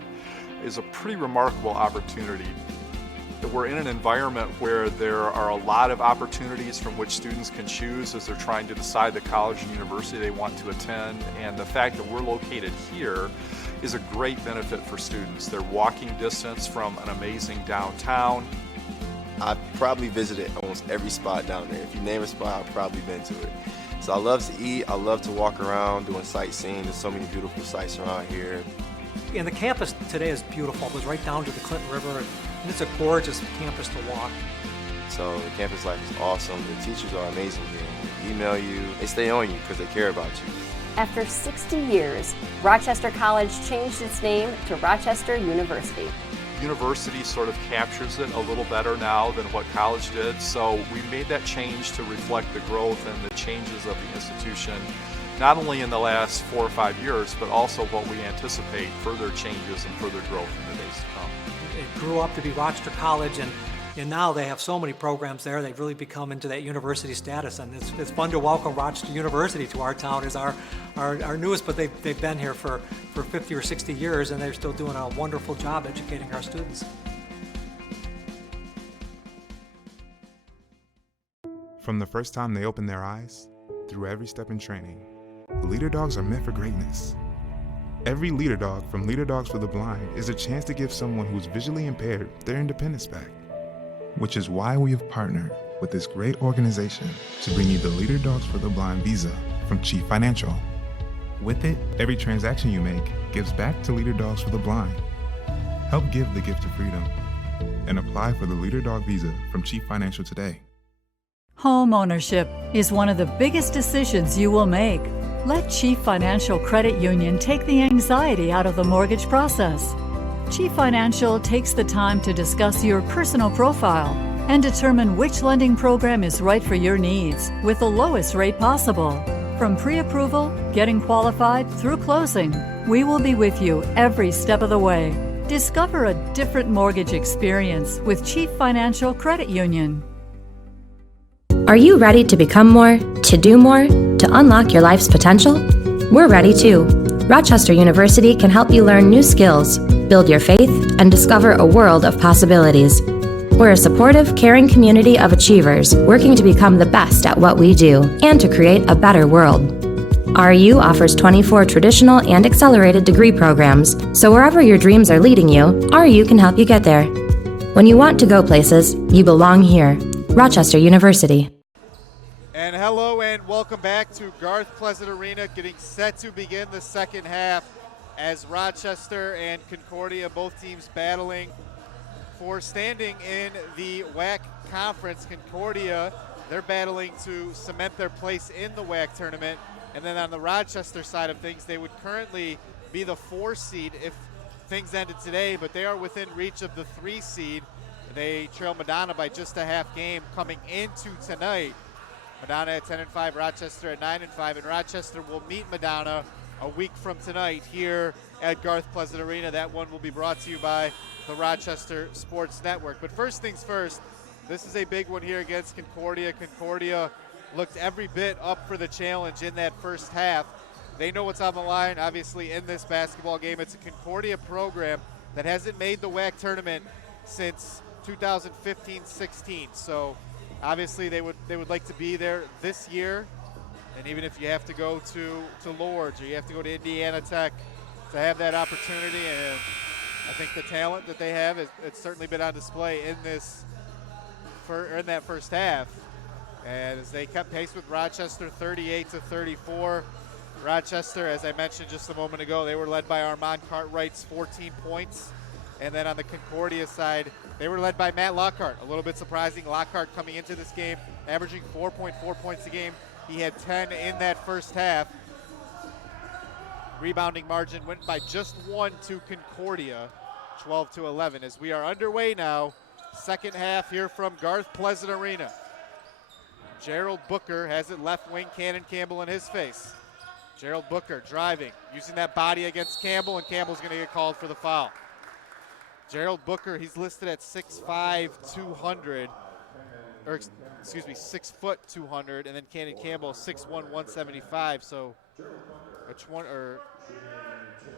is a pretty remarkable opportunity. We're in an environment where there are a lot of opportunities from which students can choose as they're trying to decide the college and university they want to attend, and the fact that we're located here is a great benefit for students. They're walking distance from an amazing downtown. I've probably visited almost every spot down there. If you name a spot, I've probably been to it. So I love to eat, I love to walk around doing sightseeing. There's so many beautiful sights around here. And the campus today is beautiful. It goes right down to the Clinton River, and it's a gorgeous campus to walk. So the campus life is awesome. The teachers are amazing here. email you. They stay on you because they care about you. After 60 years, Rochester College changed its name to Rochester University. University sort of captures it a little better now than what college did, so we made that change to reflect the growth and the changes of the institution, not only in the last 4 or 5 years, but also what we anticipate further changes and further growth in the days to come. It grew up to be Rochester College, and now they have so many programs there. They've really become into that university status, and it's fun to welcome Rochester University to our town as our newest, but they've been here for 50 or 60 years, and they're still doing a wonderful job educating our students. From the first time they open their eyes, through every step in training, the Leader Dogs are meant for greatness. Every Leader Dog from Leader Dogs for the Blind is a chance to give someone who's visually impaired their independence back. Which is why we have partnered with this great organization to bring you the Leader Dogs for the Blind Visa from Chief Financial. With it, every transaction you make gives back to Leader Dogs for the Blind. Help give the gift of freedom and apply for the Leader Dog Visa from Chief Financial today. Home ownership is one of the biggest decisions you will make. Let Chief Financial Credit Union take the anxiety out of the mortgage process. Chief Financial takes the time to discuss your personal profile and determine which lending program is right for your needs with the lowest rate possible. From pre-approval, getting qualified, through closing, we will be with you every step of the way. Discover a different mortgage experience with Chief Financial Credit Union. Are you ready to become more, to do more, to unlock your life's potential? We're ready too. Rochester University can help you learn new skills, build your faith, and discover a world of possibilities. We're a supportive, caring community of achievers working to become the best at what we do and to create a better world. RU offers 24 traditional and accelerated degree programs, so wherever your dreams are leading you, RU can help you get there. When you want to go places, you belong here. Rochester University. And hello and welcome back to Garth Pleasant Arena, getting set to begin the second half as Rochester and Concordia, both teams battling for standing in the WAC conference. Concordia, they're battling to cement their place in the WAC tournament. And then on the Rochester side of things, they would currently be the 4 seed if things ended today, but they are within reach of the 3 seed. They trail Madonna by just a half game coming into tonight. Madonna at 10-5, Rochester at 9-5, and Rochester will meet Madonna a week from tonight here at Garth Pleasant Arena. That one will be brought to you by the Rochester Sports Network. But first things first, this is a big one here against Concordia. Concordia looked every bit up for the challenge in that first half. They know what's on the line, obviously, in this basketball game. It's a Concordia program that hasn't made the WAC tournament since 2015-16. So obviously they would like to be there this year, and even if you have to go to Lourdes or you have to go to Indiana Tech to have that opportunity, and I think the talent that they have it's certainly been on display in that first half, as they kept pace with Rochester 38-34. Rochester, as I mentioned just a moment ago, they were led by Armand Cartwright's 14 points. And then on the Concordia side, they were led by Matt Lockhart. A little bit surprising. Lockhart coming into this game, averaging 4.4 points a game. He had 10 in that first half. Rebounding margin went by just 1 to Concordia, 12-11. As we are underway now, second half here from Garth Pleasant Arena. Gerald Booker has it left wing, Cannon Campbell in his face. Gerald Booker driving, using that body against Campbell, and Campbell's going to get called for the foul. Gerald Booker, he's listed at 6'5", 200, or excuse me, 6 foot 200, and then Cannon Campbell 6'1", 175. So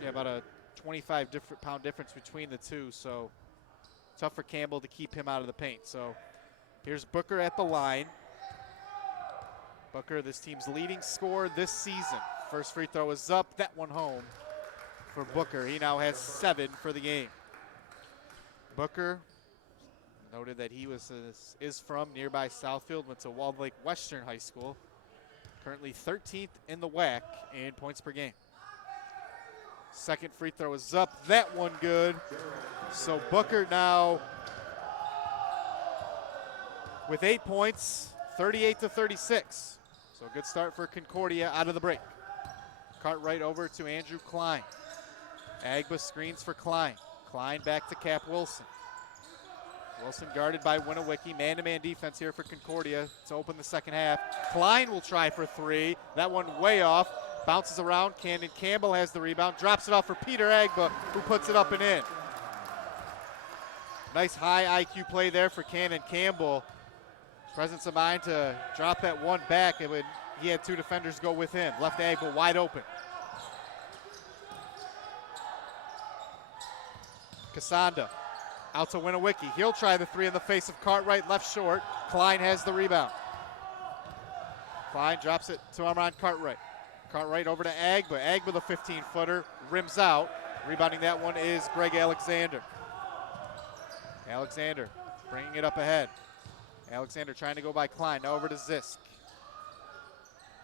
about a 25 pound difference between the two. So tough for Campbell to keep him out of the paint. So here's Booker at the line. Booker, this team's leading scorer this season. First free throw is up, that one home for Booker. He now has 7 for the game. Booker noted that he is from nearby Southfield, went to Walled Lake Western High School. Currently 13th in the WAC in points per game. Second free throw is up, that one good. So Booker now with 8 points, 38-36. So a good start for Concordia out of the break. Cartwright over to Andrew Klein. Agba screens for Klein. Klein back to Cap Wilson. Wilson guarded by Winowicki. Man-to-man defense here for Concordia to open the second half. Klein will try for three. That one way off. Bounces around. Camden Campbell has the rebound. Drops it off for Peter Agba, who puts it up and in. Nice high IQ play there for Camden Campbell. Presence of mind to drop that one back. He had two defenders go with him. Left Agba wide open. Casanda out to Winowicki. He'll try the three in the face of Cartwright, left short. Klein has the rebound. Klein drops it to Armand Cartwright. Cartwright over to Agba. Agba, the 15-footer, rims out. Rebounding that one is Greg Alexander. Alexander bringing it up ahead. Alexander trying to go by Klein. Now over to Zisk.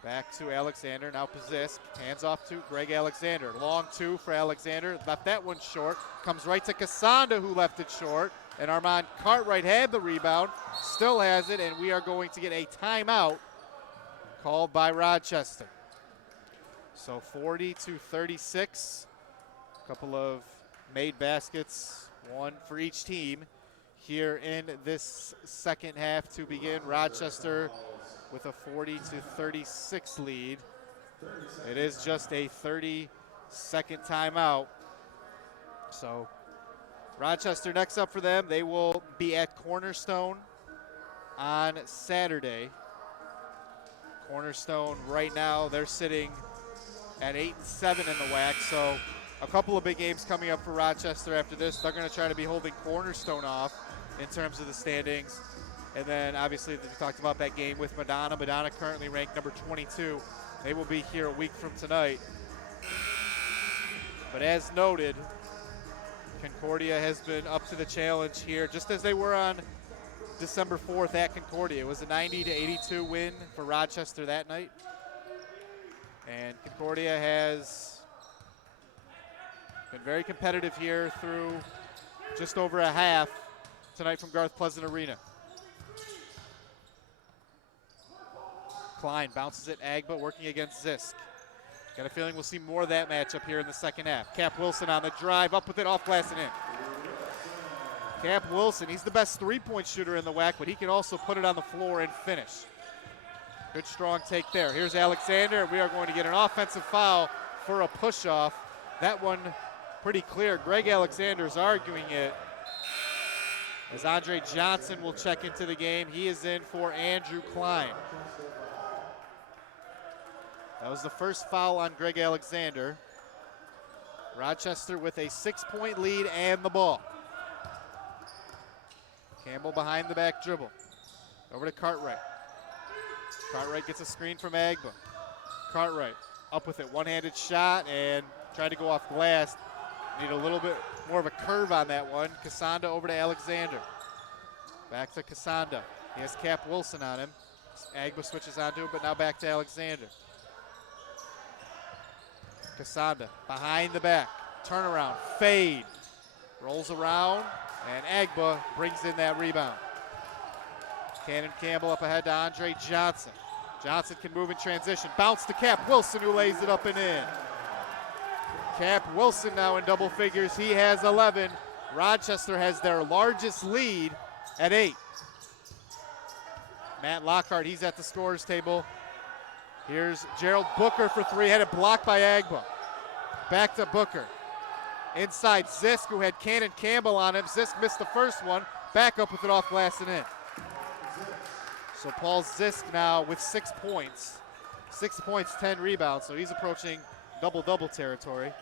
Back to Alexander. Now Zisk. Hands off to Greg Alexander. Long two for Alexander. Left that one short. Comes right to Casanda, who left it short. And Armand Cartwright had the rebound. Still has it. And we are going to get a timeout called by Rochester. So 40-36. A couple of made baskets. One for each team here in this second half to begin. Rochester with a 40-36 lead. It is just a 30-second timeout. So Rochester next up for them. They will be at Cornerstone on Saturday. Cornerstone right now, they're sitting at 8-7 in the WAC. So a couple of big games coming up for Rochester after this. They're going to try to be holding Cornerstone off in terms of the standings. And then obviously we talked about that game with Madonna. Madonna currently ranked number 22. They will be here a week from tonight. But as noted, Concordia has been up to the challenge here, just as they were on December 4th at Concordia. It was a 90-82 win for Rochester that night. And Concordia has been very competitive here through just over a half tonight from Garth Pleasant Arena. Klein bounces it, Agba working against Zisk. Got a feeling we'll see more of that matchup here in the second half. Cap Wilson on the drive, up with it, off glass and in. Cap Wilson, he's the best three-point shooter in the WAC, but he can also put it on the floor and finish. Good strong take there. Here's Alexander. We are going to get an offensive foul for a push-off. That one pretty clear. Greg Alexander's arguing it, as Andre Johnson will check into the game. He is in for Andrew Klein. That was the first foul on Greg Alexander. Rochester with a 6-point lead and the ball. Campbell behind the back dribble. Over to Cartwright. Cartwright gets a screen from Agba. Cartwright up with it, one-handed shot and tried to go off glass. Need a little bit more of a curve on that one. Casanda over to Alexander. Back to Casanda. He has Cap Wilson on him. Agba switches onto him, but now back to Alexander. Casanda behind the back. Turnaround, fade. Rolls around, and Agba brings in that rebound. Cannon Campbell up ahead to Andre Johnson. Johnson can move in transition. Bounce to Cap Wilson, who lays it up and in. Cap Wilson now in double figures. He has 11. Rochester has their largest lead at 8. Matt Lockhart, he's at the scorer's table. Here's Gerald Booker for three. Had it blocked by Agba. Back to Booker. Inside Zisk, who had Cannon Campbell on him. Zisk missed the first one. Back up with it off glass and in. So Paul Zisk now with 6 points. 6 points, 10 rebounds. So he's approaching double-double territory.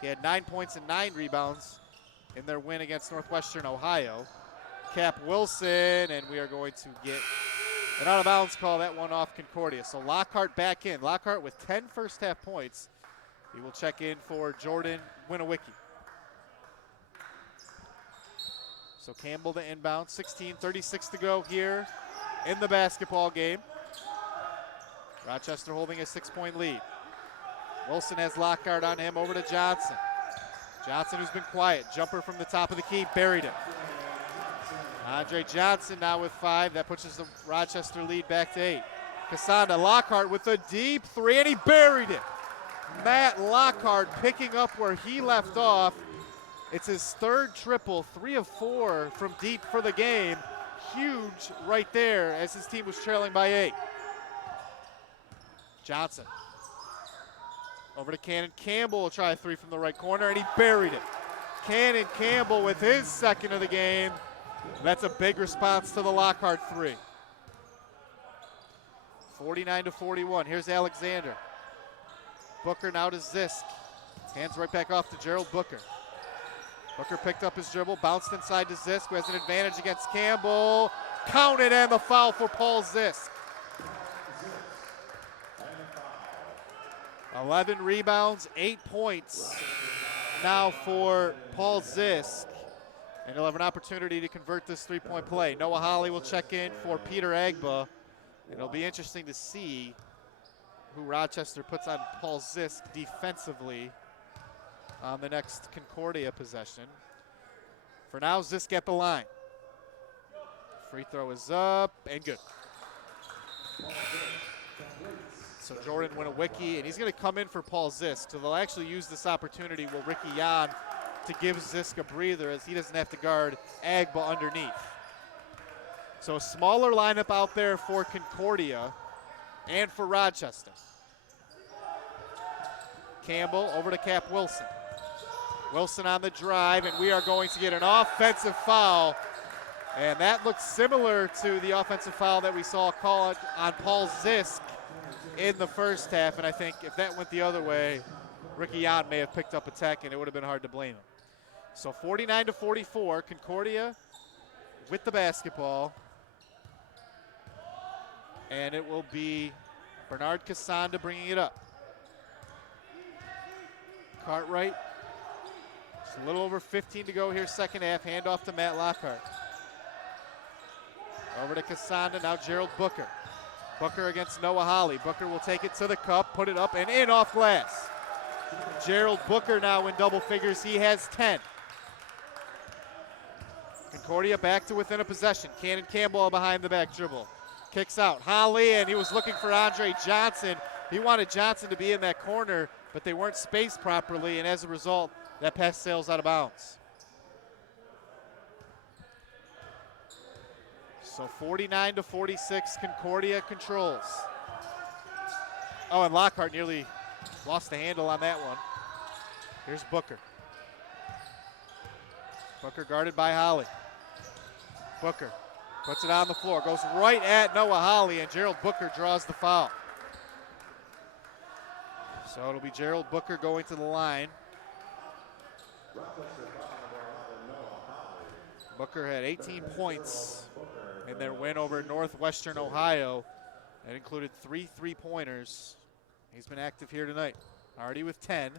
He had 9 points and 9 rebounds in their win against Northwestern Ohio. Cap Wilson, and we are going to get an out-of-bounds call. That one off Concordia. So Lockhart back in. Lockhart with 10 first-half points. He will check in for Jordan Winowicki. So Campbell to inbound. 16:36 to go here in the basketball game. Rochester holding a 6-point lead. Wilson has Lockhart on him. Over to Johnson. Johnson, who's been quiet. Jumper from the top of the key. Buried it. Andre Johnson now with 5. That pushes the Rochester lead back to 8. Cassandra Lockhart with a deep 3, and he buried it. Matt Lockhart picking up where he left off. It's his 3rd triple, 3 of 4 from deep for the game. Huge right there as his team was trailing by 8. Johnson over to Cannon Campbell, will try a 3 from the right corner, and he buried it. Cannon Campbell with his 2nd of the game. That's a big response to the Lockhart 3. 49-41. Here's Alexander. Booker now to Zisk. Hands right back off to Gerald Booker. Booker picked up his dribble, bounced inside to Zisk, who has an advantage against Campbell. Counted, and the foul for Paul Zisk. 11 rebounds, 8 points now for Paul Zisk. And he'll have an opportunity to convert this 3-point play. Noah Holly will check in for Peter Agba. And it'll be interesting to see who Rochester puts on Paul Zisk defensively on the next Concordia possession. For now, Zisk at the line. Free throw is up and good. So Jordan Winowicki, and he's going to come in for Paul Zisk. So they'll actually use this opportunity with Ricky Yan to give Zisk a breather as he doesn't have to guard Agba underneath. So a smaller lineup out there for Concordia and for Rochester. Campbell over to Cap Wilson. Wilson on the drive, and we are going to get an offensive foul. And that looks similar to the offensive foul that we saw called on Paul Zisk in the first half. And I think if that went the other way, Ricky Yan may have picked up a tech, and it would have been hard to blame him. So 49-44, Concordia with the basketball. And it will be Bernard Cassanda bringing it up. Cartwright, just a little over 15 to go here, second half. Handoff to Matt Lockhart. Over to Cassanda, now Gerald Booker. Booker against Noah Holly. Booker will take it to the cup, put it up and in off glass. Gerald Booker now in double figures. He has 10. Concordia back to within a possession. Cannon Campbell behind the back dribble. Kicks out. Holly, and he was looking for Andre Johnson. He wanted Johnson to be in that corner, but they weren't spaced properly, and as a result, that pass sails out of bounds. So 49-46, Concordia controls. Oh, and Lockhart nearly lost the handle on that one. Here's Booker. Booker guarded by Holly. Booker puts it on the floor, goes right at Noah Holly, and Gerald Booker draws the foul. So it'll be Gerald Booker going to the line. Booker had 18 points in their win over Northwestern Ohio. That included 3 3-pointers. He's been active here tonight, already with 10.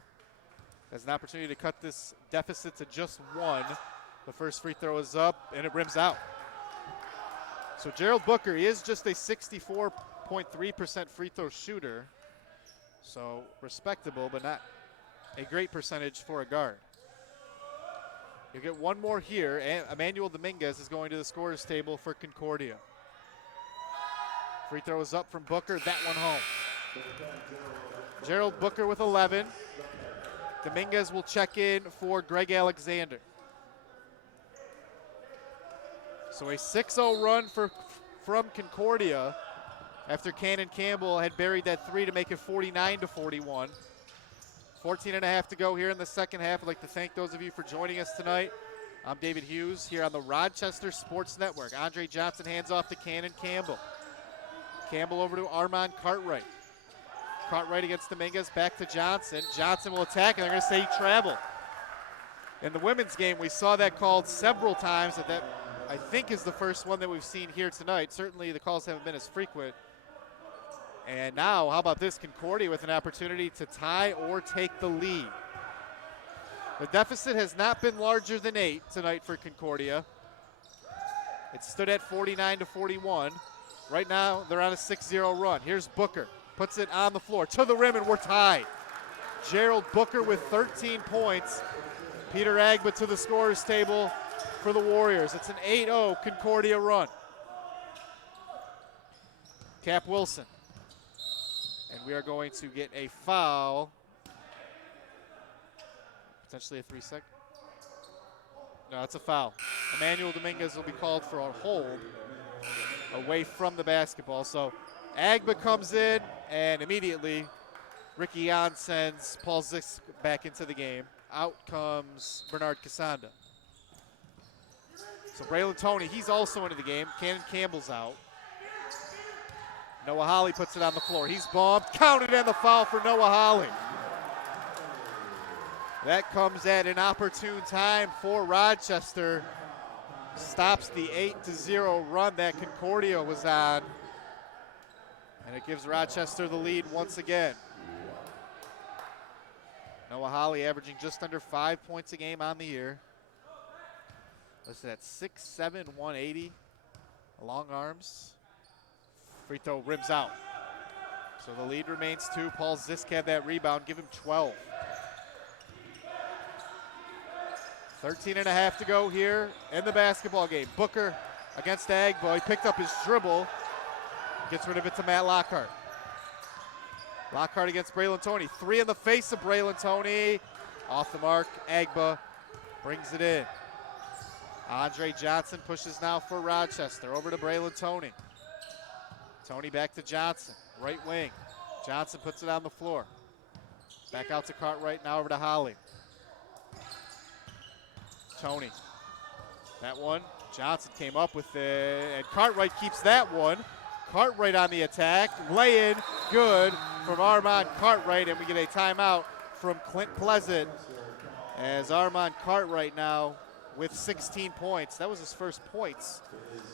Has an opportunity to cut this deficit to just 1. The first free throw is up, and it rims out. So Gerald Booker, he is just a 64.3% free throw shooter. So respectable, but not a great percentage for a guard. You get one more here. Emmanuel Dominguez is going to the scorer's table for Concordia. Free throw is up from Booker, that one home. Gerald Booker with 11. Dominguez will check in for Greg Alexander. So a 6-0 run from Concordia after Cannon Campbell had buried that 3 to make it 49-41. 14.5 to go here in the second half. I'd like to thank those of you for joining us tonight. I'm David Hughes here on the Rochester Sports Network. Andre Johnson hands off to Cannon Campbell. Campbell over to Armand Cartwright. Cartwright against Dominguez, back to Johnson. Johnson will attack, and they're going to say he traveled. In the women's game, we saw that called several times. That I think is the first one that we've seen here tonight. Certainly the calls haven't been as frequent. And now, how about this? Concordia with an opportunity to tie or take the lead. The deficit has not been larger than 8 tonight for Concordia. It stood at 49-41. Right now, they're on a 6-0 run. Here's Booker. Puts it on the floor to the rim, and we're tied. Gerald Booker with 13 points. Peter Agba to the scorer's table for the Warriors. It's an 8-0 Concordia run. Cap Wilson. And we are going to get a foul. Potentially a 3-second. No, it's a foul. Emmanuel Dominguez will be called for a hold away from the basketball. So Agba comes in, and immediately Ricky Yan sends Paul Zisk back into the game. Out comes Bernard Casanda. So Braylon Toney, he's also into the game. Cannon Campbell's out. Noah Holly puts it on the floor. He's bumped, counted, and the foul for Noah Holly. That comes at an opportune time for Rochester. Stops the 8-0 run that Concordia was on. And it gives Rochester the lead once again. Noah Holly averaging just under 5 points a game on the year. Listed at 6'7", 180. Long arms. Free throw rims out. So the lead remains 2. Paul Zisk had that rebound. Give him 12. 13 and a half to go here in the basketball game. Booker against Agbo. He picked up his dribble. Gets rid of it to Matt Lockhart. Lockhart against Braylon Toney. 3 in the face of Braylon Toney. Off the mark. Agba brings it in. Andre Johnson pushes now for Rochester. Over to Braylon Toney. Toney back to Johnson. Right wing. Johnson puts it on the floor. Back out to Cartwright. Now over to Holly. Toney. That one. Johnson came up with it. And Cartwright keeps that one. Cartwright on the attack. Lay in. Good from Armand Cartwright. And we get a timeout from Clint Pleasant. As Armand Cartwright now with 16 points. That was his first points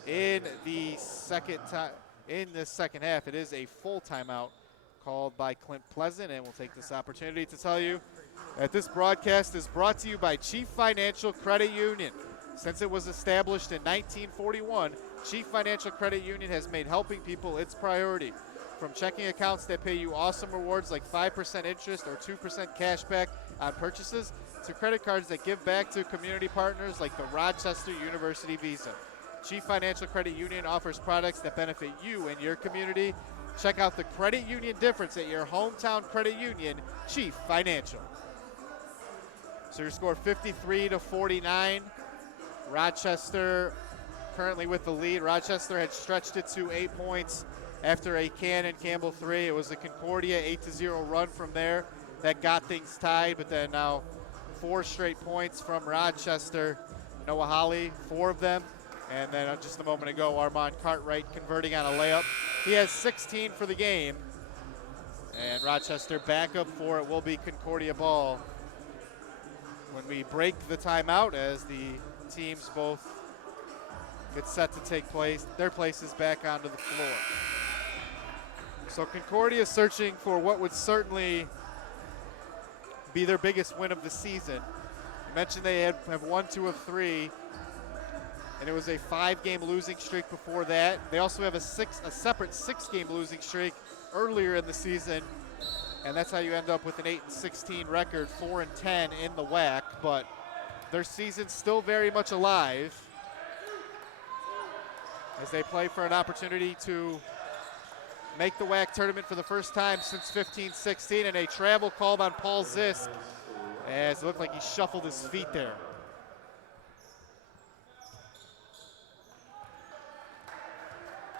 in the second half. It is a full timeout called by Clint Pleasant, and we'll take this opportunity to tell you that this broadcast is brought to you by Chief Financial Credit Union. Since it was established in 1941, Chief Financial Credit Union has made helping people its priority. From checking accounts that pay you awesome rewards like 5% interest or 2% cash back on purchases, to credit cards that give back to community partners like the Rochester University Visa. Chief Financial Credit Union offers products that benefit you and your community. Check out the credit union difference at your hometown credit union, Chief Financial. So your score 53-49. Rochester currently with the lead. Rochester had stretched it to 8 points after a Cannon Campbell 3. It was a Concordia 8-0 run from there that got things tied, but then now 4 straight points from Rochester. Noah Holly, 4 of them. And then just a moment ago, Armand Cartwright converting on a layup. He has 16 for the game. And Rochester back up for it will be Concordia ball when we break the timeout as the teams both get set to take their places back onto the floor. So Concordia searching for what would certainly be their biggest win of the season. I mentioned they have won 2 of 3, and it was a 5-game losing streak before that. They also have a separate 6-game losing streak earlier in the season, and that's how you end up with an 8-16 record, 4-10 in the WAC. But their season's still very much alive as they play for an opportunity to make the WAC tournament for the first time since 15-16, and a travel called on Paul Zisk as it looked like he shuffled his feet there.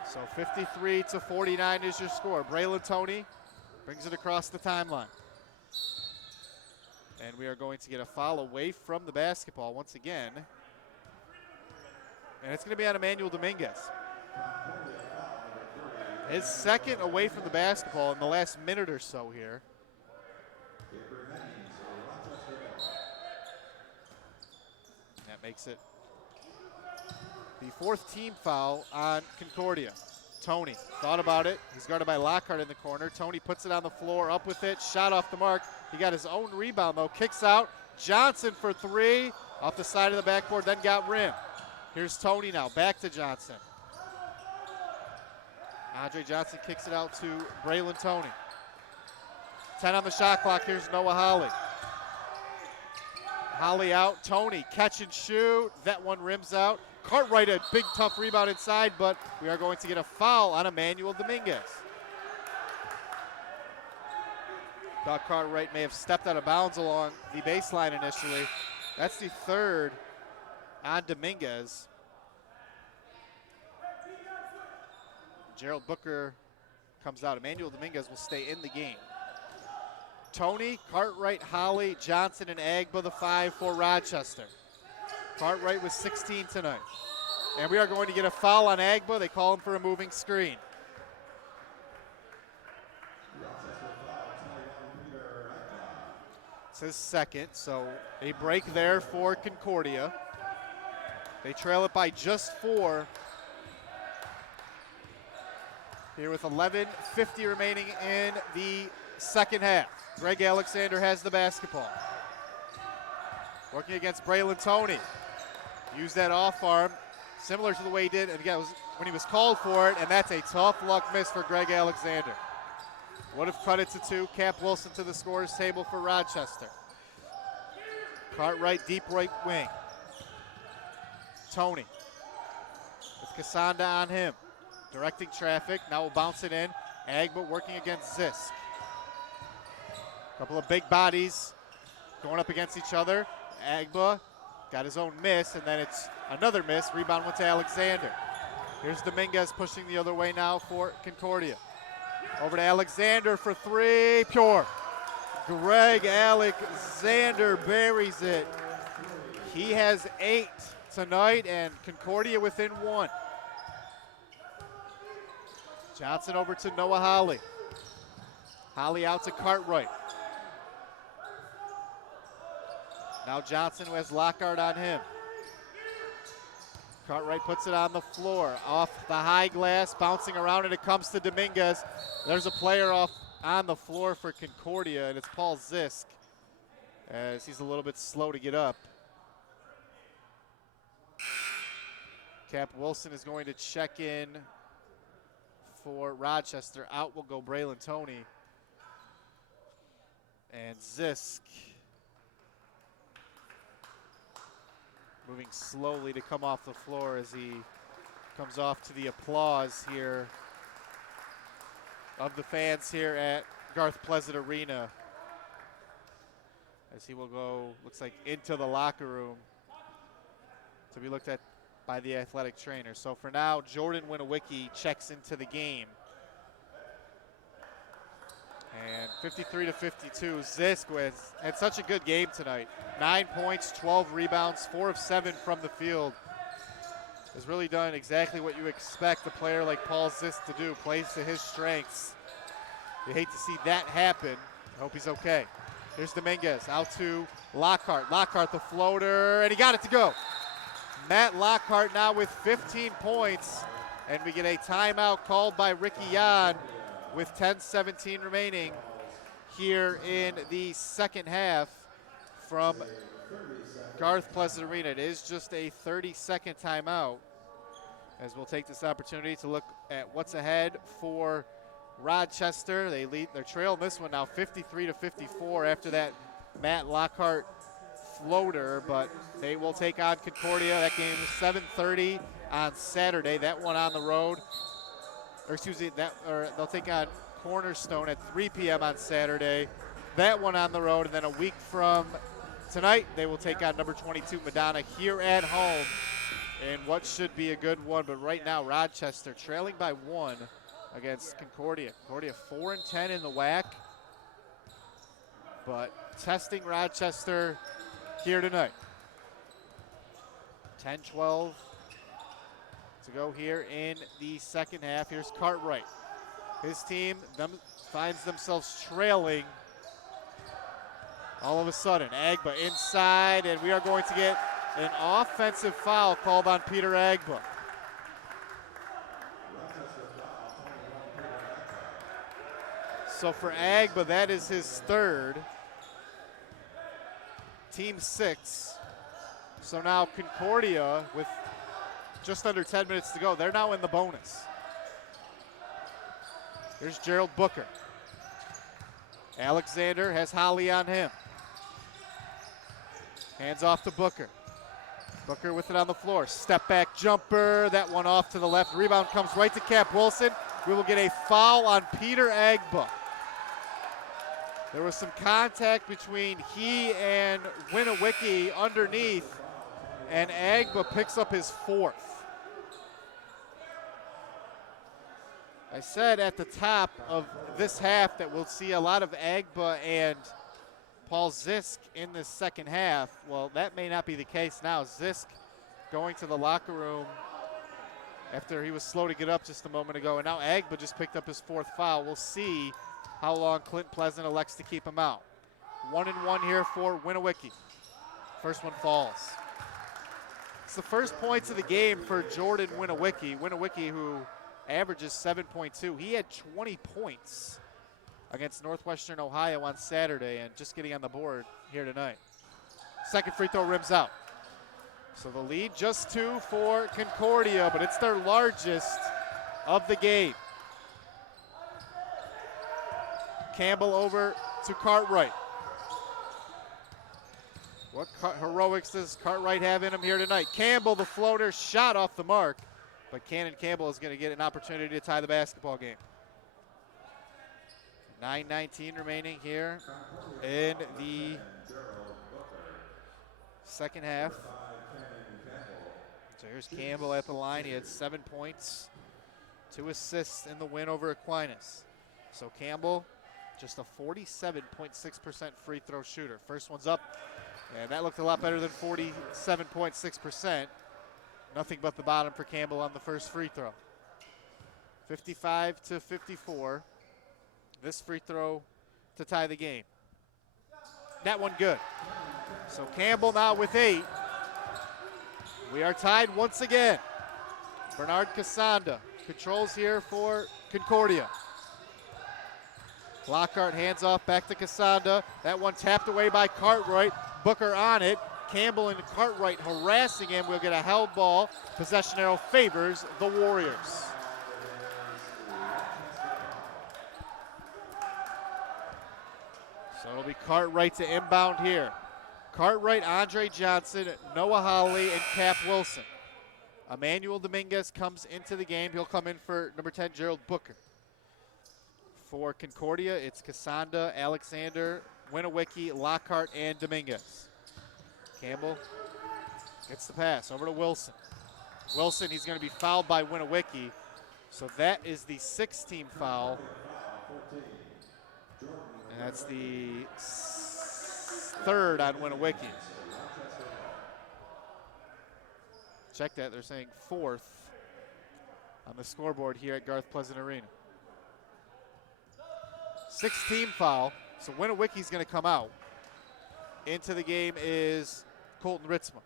So 53-49 is your score. Braylon Toney brings it across the timeline. And we are going to get a foul away from the basketball once again. And it's going to be on Emmanuel Dominguez. His second away from the basketball in the last minute or so here. That makes it the 4th team foul on Concordia. Toney thought about it. He's guarded by Lockhart in the corner. Toney puts it on the floor, up with it, shot off the mark. He got his own rebound though, kicks out. Johnson for 3, off the side of the backboard, then got rim. Here's Toney now, back to Johnson. Andre Johnson kicks it out to Braylon Toney. 10 on the shot clock, here's Noah Holly. Holly out, Tony, catch and shoot. That one rims out. Cartwright, a big tough rebound inside, but we are going to get a foul on Emmanuel Dominguez. Thought Cartwright may have stepped out of bounds along the baseline initially. That's the third on Dominguez. Gerald Booker comes out. Emmanuel Dominguez will stay in the game. Tony, Cartwright, Holly, Johnson, and Agba, the 5 for Rochester. Cartwright with 16 tonight. And we are going to get a foul on Agba. They call him for a moving screen. It's his second, so a break there for Concordia. They trail it by just 4. Here with 11:50 remaining in the second half. Greg Alexander has the basketball. Working against Braylon Tony. Use that off arm, similar to the way he did, and again, it was when he was called for it, and that's a tough luck miss for Greg Alexander. Would have cut it to 2. Cap Wilson to the scorer's table for Rochester. Cartwright, deep right wing. Tony with Kasanda on him. Directing traffic, now we'll bounce it in. Agba working against Zisk. Couple of big bodies going up against each other. Agba got his own miss, and then it's another miss. Rebound went to Alexander. Here's Dominguez pushing the other way now for Concordia. Over to Alexander for 3, pure. Greg Alexander buries it. He has 8 tonight, and Concordia within 1. Johnson over to Noah Holly. Holly out to Cartwright. Now Johnson, who has Lockhart on him. Cartwright puts it on the floor. Off the high glass, bouncing around, and it comes to Dominguez. There's a player off on the floor for Concordia, and it's Paul Zisk, as he's a little bit slow to get up. Cap Wilson is going to check in for Rochester. Out will go Braylon Tony. And Zisk moving slowly to come off the floor as he comes off to the applause here of the fans here at Garth Pleasant Arena. As he will go, looks like, into the locker room to be looked at by the athletic trainer. So for now, Jordan Winowicki checks into the game. And 53-52, Zisk had such a good game tonight. 9 points, 12 rebounds, 4 of 7 from the field. Has really done exactly what you expect a player like Paul Zisk to do, plays to his strengths. You hate to see that happen. I hope he's okay. Here's Dominguez out to Lockhart. Lockhart the floater, and he got it to go. Matt Lockhart now with 15 points, and we get a timeout called by Ricky Yan with 10:17 remaining here in the second half from Garth Pleasant Arena. It is just a 30-second timeout, as we'll take this opportunity to look at what's ahead for Rochester. They're trailing this one now 53-54 after that Matt Lockhart floater, but they will take on Concordia. That game is 7:30 on Saturday. That one on the road. Or excuse me, they'll take on Cornerstone at 3 p.m. on Saturday. That one on the road, and then a week from tonight, they will take on number 22 Madonna here at home in what should be a good one. But right now, Rochester trailing by 1 against Concordia. Concordia 4-10 in the WAC, but testing Rochester here tonight. 10-12 to go here in the second half. Here's Cartwright. His team finds themselves trailing all of a sudden. Agba inside, and we are going to get an offensive foul called on Peter Agba. So for Agba, that is his third. Team 6. So now Concordia, with just under 10 minutes to go, they're now in the bonus. Here's Gerald Booker. Alexander has Holly on him. Hands off to Booker. Booker with it on the floor. Step back jumper. That one off to the left. Rebound comes right to Cap Wilson. We will get a foul on Peter Agba. There was some contact between he and Winowicki underneath, and Agba picks up his fourth. I said at the top of this half that we'll see a lot of Agba and Paul Zisk in this second half. Well, that may not be the case now. Zisk going to the locker room after he was slow to get up just a moment ago, and now Agba just picked up his fourth foul. We'll see how long Clint Pleasant elects to keep him out. 1-1 here for Winowicki. First one falls. It's the first points of the game for Jordan Winowicki. Winowicki, who averages 7.2. He had 20 points against Northwestern Ohio on Saturday, and just getting on the board here tonight. Second free throw rims out. So the lead just 2 for Concordia, but it's their largest of the game. Campbell over to Cartwright. What heroics does Cartwright have in him here tonight? Campbell, the floater, shot off the mark, but Cannon Campbell is going to get an opportunity to tie the basketball game. 9:19 remaining here in the second half. So here's Campbell at the line. He had 7 points, 2 assists in the win over Aquinas. So Campbell, just a 47.6% free throw shooter. First one's up, and that looked a lot better than 47.6%. Nothing but the bottom for Campbell on the first free throw. 55-54. This free throw to tie the game. That one good. So Campbell now with 8. We are tied once again. Bernard Casanda controls here for Concordia. Lockhart hands off back to Casanda. That one tapped away by Cartwright. Booker on it. Campbell and Cartwright harassing him. We'll get a held ball. Possession arrow favors the Warriors. So it'll be Cartwright to inbound here. Cartwright, Andre Johnson, Noah Hawley, and Cap Wilson. Emmanuel Dominguez comes into the game. He'll come in for number 10, Gerald Booker. For Concordia, it's Casanda, Alexander, Winowicki, Lockhart, and Dominguez. Campbell gets the pass over to Wilson. Wilson, he's going to be fouled by Winowicki. So that is the 6th team foul. And that's the 3rd on Winowicki. Check that, they're saying 4th on the scoreboard here at Garth Pleasant Arena. 6th team foul, so Winowicki's going to come out. Into the game is Colton Ritzma.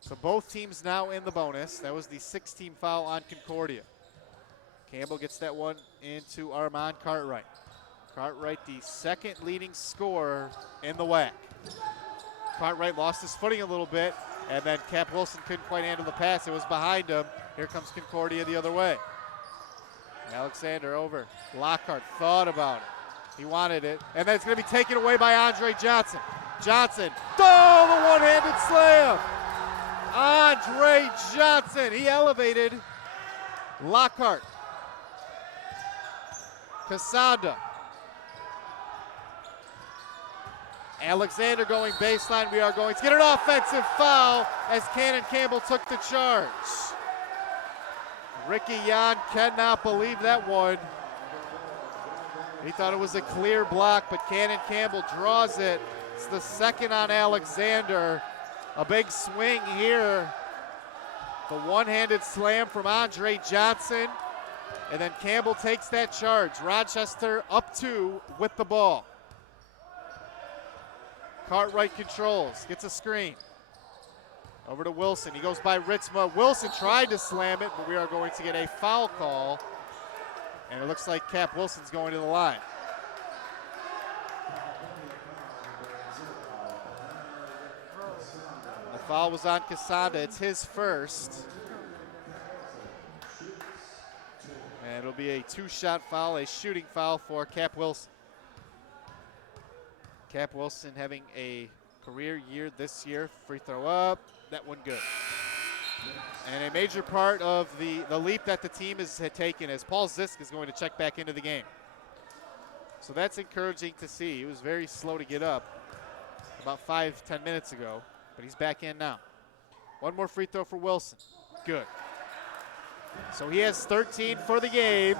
So both teams now in the bonus. That was the 6th team foul on Concordia. Campbell gets that one into Armand Cartwright. Cartwright, the 2nd leading scorer in the WAC. Cartwright lost his footing a little bit, and then Cap Wilson couldn't quite handle the pass. It was behind him. Here comes Concordia the other way. Alexander over. Lockhart thought about it. He wanted it, and then it's going to be taken away by Andre Johnson. Johnson, the one-handed slam. Andre Johnson, he elevated Lockhart. Casada. Alexander going baseline. We are going to get an offensive foul as Cannon Campbell took the charge. Ricky Yan cannot believe that one. He thought it was a clear block, but Cannon Campbell draws it. It's the 2nd on Alexander. A big swing here. The one-handed slam from Andre Johnson. And then Campbell takes that charge. Rochester up 2 with the ball. Cartwright controls, gets a screen. Over to Wilson, he goes by Ritzma. Wilson tried to slam it, but we are going to get a foul call. And it looks like Cap Wilson's going to the line. The foul was on Casada, it's his first. And it'll be a 2-shot foul, a shooting foul for Cap Wilson. Cap Wilson having a career year this year. Free throw up, that one good. And a major part of the leap that the team has taken as Paul Zisk is going to check back into the game. So that's encouraging to see. He was very slow to get up about 5-10 minutes ago, but he's back in now. One more free throw for Wilson. Good. So he has 13 for the game.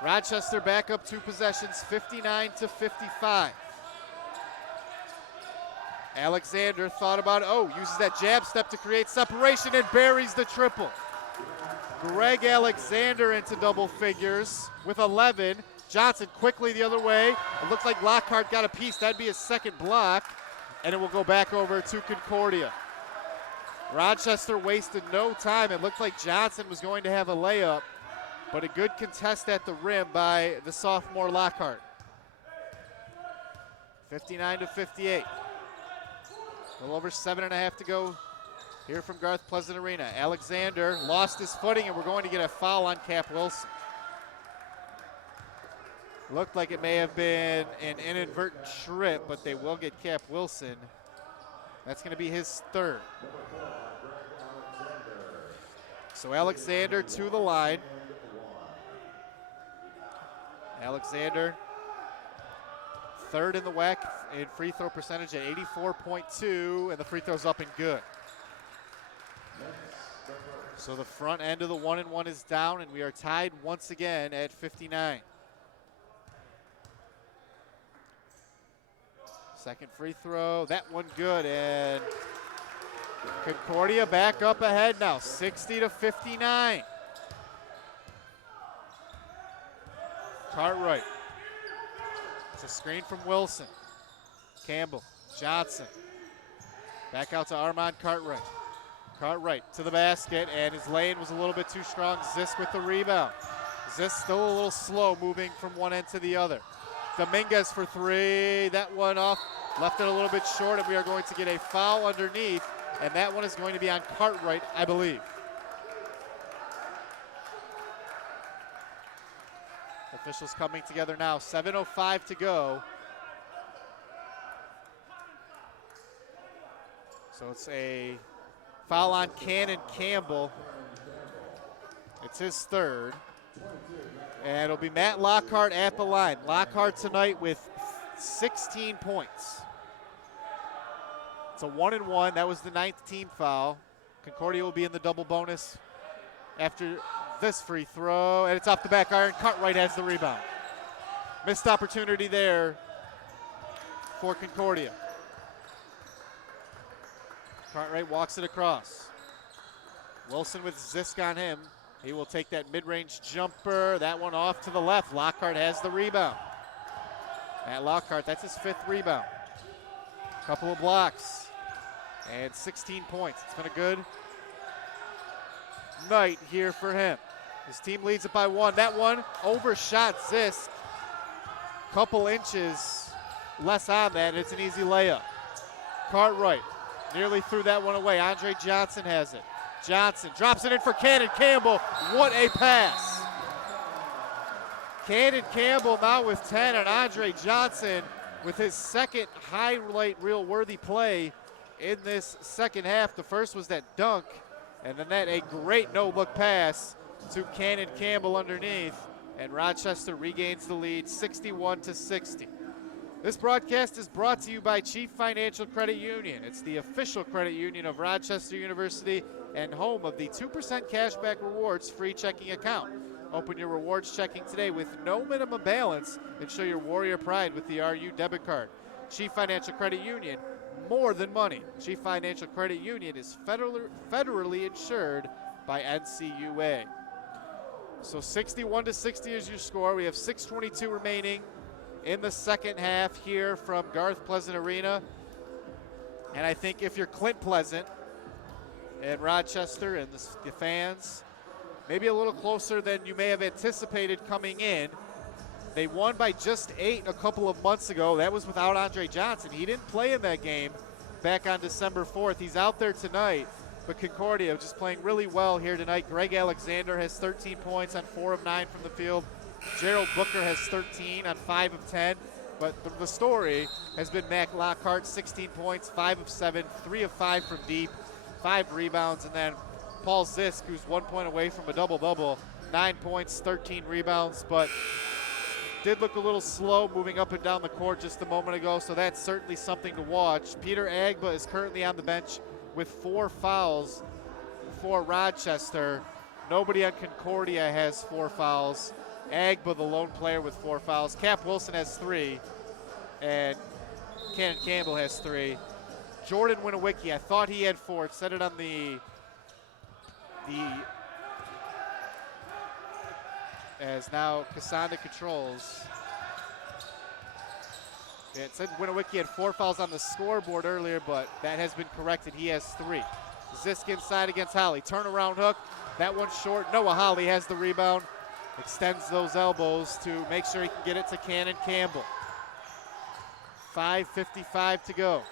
Rochester back up 2 possessions, 59-55. Alexander thought about it. Uses that jab step to create separation and buries the triple. Greg Alexander into double figures with 11. Johnson quickly the other way. It looks like Lockhart got a piece. That'd be his second block, and it will go back over to Concordia. Rochester wasted no time. It looked like Johnson was going to have a layup, but a good contest at the rim by the sophomore Lockhart. 59-58. A little over 7.5 to go here from Garth Pleasant Arena. Alexander lost his footing, and we're going to get a foul on Cap Wilson. Looked like it may have been an inadvertent trip, but they will get Cap Wilson. That's going to be his third. So Alexander to the line. Alexander, third in the WAC in free throw percentage at 84.2, and the free throw's up and good. So the front end of the 1-and-1 is down, and we are tied once again at 59. Second free throw, that one good, and Concordia back up ahead now, 60-59. Cartwright. It's a screen from Wilson. Campbell, Johnson. Back out to Armand Cartwright. Cartwright to the basket, and his lane was a little bit too strong. Zisk with the rebound. Zisk still a little slow moving from one end to the other. Dominguez for three. That one off, left it a little bit short, and we are going to get a foul underneath, and that one is going to be on Cartwright, I believe. Officials coming together now. 7:05 to go. So it's a foul on Cannon Campbell. It's his third. And it'll be Matt Lockhart at the line. Lockhart tonight with 16 points. It's a 1-and-1. That was the 9th team foul. Concordia will be in the double bonus after this free throw, and it's off the back iron. Cartwright has the rebound. Missed opportunity there for Concordia. Cartwright walks it across. Wilson with Zisk on him. He will take that mid-range jumper. That one off to the left. Lockhart has the rebound. Matt Lockhart, that's his 5th rebound. Couple of blocks and 16 points. It's been a good night here for him. His team leads it by 1. That one overshot Zisk. Couple inches less on that, and it's an easy layup. Cartwright nearly threw that one away. Andre Johnson has it. Johnson drops it in for Cannon Campbell. What a pass. Cannon Campbell now with 10, and Andre Johnson with his second highlight reel worthy play in this second half. The first was that dunk, and then that a great no-look pass to Cannon Campbell underneath, and Rochester regains the lead 61-60. This broadcast is brought to you by Chief Financial Credit Union. It's the official credit union of Rochester University and home of the 2% cashback rewards free checking account. Open your rewards checking today with no minimum balance and show your warrior pride with the RU debit card. Chief Financial Credit Union, more than money. Chief Financial Credit Union is federally insured by NCUA. So 61-60 is your score. We have 6:22 remaining in the second half here from Garth Pleasant Arena. And I think if you're Clint Pleasant and Rochester and the fans, maybe a little closer than you may have anticipated coming in. They won by just 8 a couple of months ago. That was without Andre Johnson. He didn't play in that game back on December 4th. He's out there tonight. But Concordia just playing really well here tonight. Greg Alexander has 13 points on 4 of 9 from the field. Gerald Booker has 13 on 5 of 10. But the story has been Mac Lockhart, 16 points, 5 of 7, 3 of 5 from deep, 5 rebounds, and then Paul Zisk, who's 1 point away from a double-double, 9 points, 13 rebounds, but did look a little slow moving up and down the court just a moment ago, so that's certainly something to watch. Peter Agba is currently on the bench with 4 fouls for Rochester. Nobody on Concordia has 4 fouls. Agba, the lone player, with 4 fouls. Cap Wilson has 3, and Cannon Campbell has 3. Jordan Winowicki, I thought he had 4. It said it on the as now Cassandra controls. It said Winowicki had 4 fouls on the scoreboard earlier, but that has been corrected. He has 3. Zisk inside against Holly. Turnaround hook. That one's short. Noah Holly has the rebound. Extends those elbows to make sure he can get it to Cannon Campbell. 5:55 to go.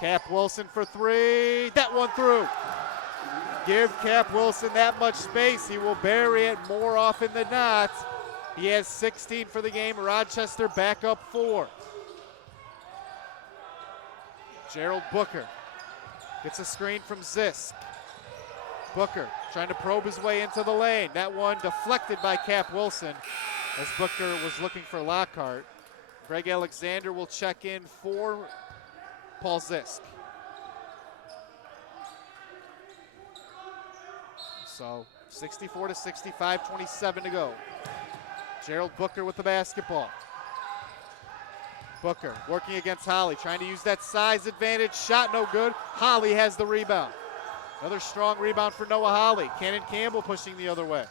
Cap Wilson for 3. That one through. Give Cap Wilson that much space. He will bury it more often than not. He has 16 for the game. Rochester back up 4. Gerald Booker gets a screen from Zisk. Booker trying to probe his way into the lane. That one deflected by Cap Wilson as Booker was looking for Lockhart. Greg Alexander will check in for Paul Zisk. So 64-65, 27 to go. Gerald Booker with the basketball. Booker working against Holly, trying to use that size advantage. Shot no good. Holly has the rebound. Another strong rebound for Noah Holly. Cannon Campbell pushing the other way.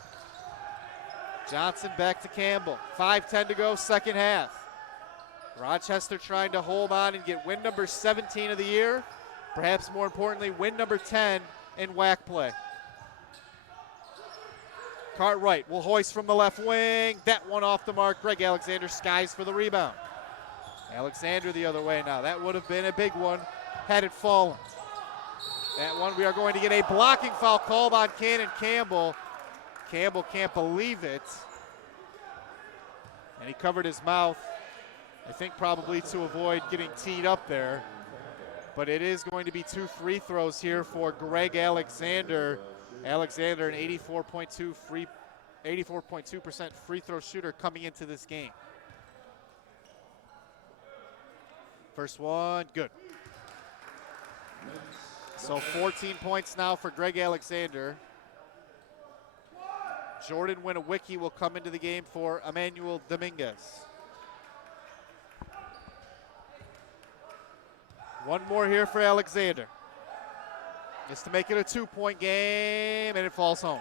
Johnson back to Campbell. 5:10 to go, second half. Rochester trying to hold on and get win number 17 of the year. Perhaps more importantly, win number 10 in WAC play. Cartwright will hoist from the left wing. That one off the mark. Greg Alexander skies for the rebound. Alexander the other way now. That would have been a big one had it fallen. That one, we are going to get a blocking foul called on Cannon Campbell. Campbell can't believe it. And he covered his mouth, I think probably to avoid getting teed up there. But it is going to be 2 free throws here for Greg Alexander. Alexander, an 84.2% free throw shooter coming into this game. First one, good. So 14 points now for Greg Alexander. Jordan Winowicki will come into the game for Emmanuel Dominguez. One more here for Alexander. Just to make it a 2-point game, and it falls home.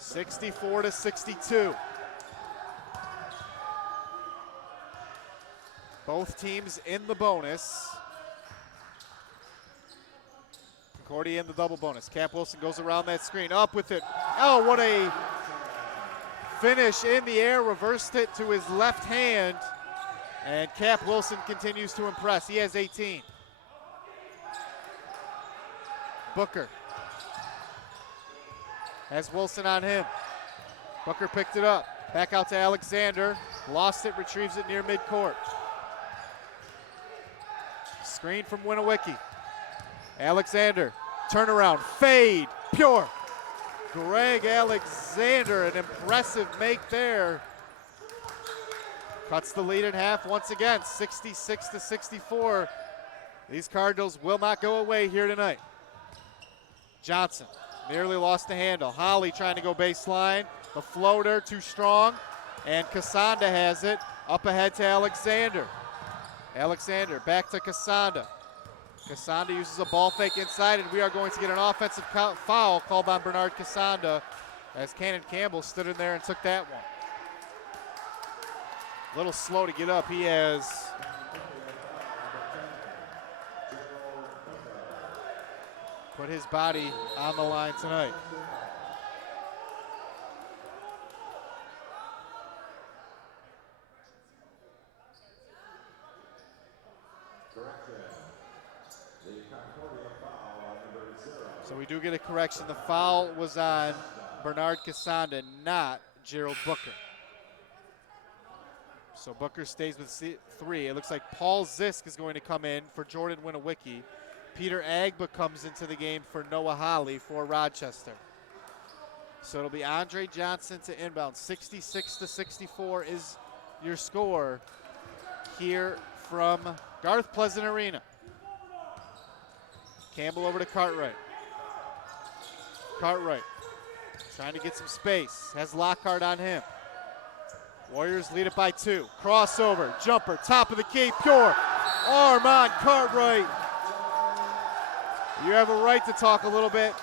64-62. Both teams in the bonus. Concordia in the double bonus. Cap Wilson goes around that screen, up with it. Oh, what a finish in the air, reversed it to his left hand, and Cap Wilson continues to impress. He has 18. Booker has Wilson on him. Booker picked it up, back out to Alexander, lost it, retrieves it near midcourt. Screen from Winowicki. Alexander, turnaround, fade, pure. Greg Alexander, an impressive make there. Cuts the lead in half once again, 66-64. These Cardinals will not go away here tonight. Johnson nearly lost the handle. Holly trying to go baseline. The floater too strong, and Cassandra has it. Up ahead to Alexander. Alexander back to Cassandra. Cassandra uses a ball fake inside, and we are going to get an offensive foul called on Bernard Cassandra as Cannon Campbell stood in there and took that one. A little slow to get up. He has put his body on the line tonight. So So we do get a correction. The foul was on Bernard Casanda, not Gerald Booker. So Booker stays with 3. It looks like Paul Zisk is going to come in for Jordan Winowicki. Peter Agba comes into the game for Noah Holly for Rochester. So it'll be Andre Johnson to inbound. 66-64 is your score here from Garth Pleasant Arena. Campbell over to Cartwright. Cartwright trying to get some space. Has Lockhart on him. Warriors lead it by 2. Crossover, jumper, top of the key, pure. Armand Cartwright. You have a right to talk a little bit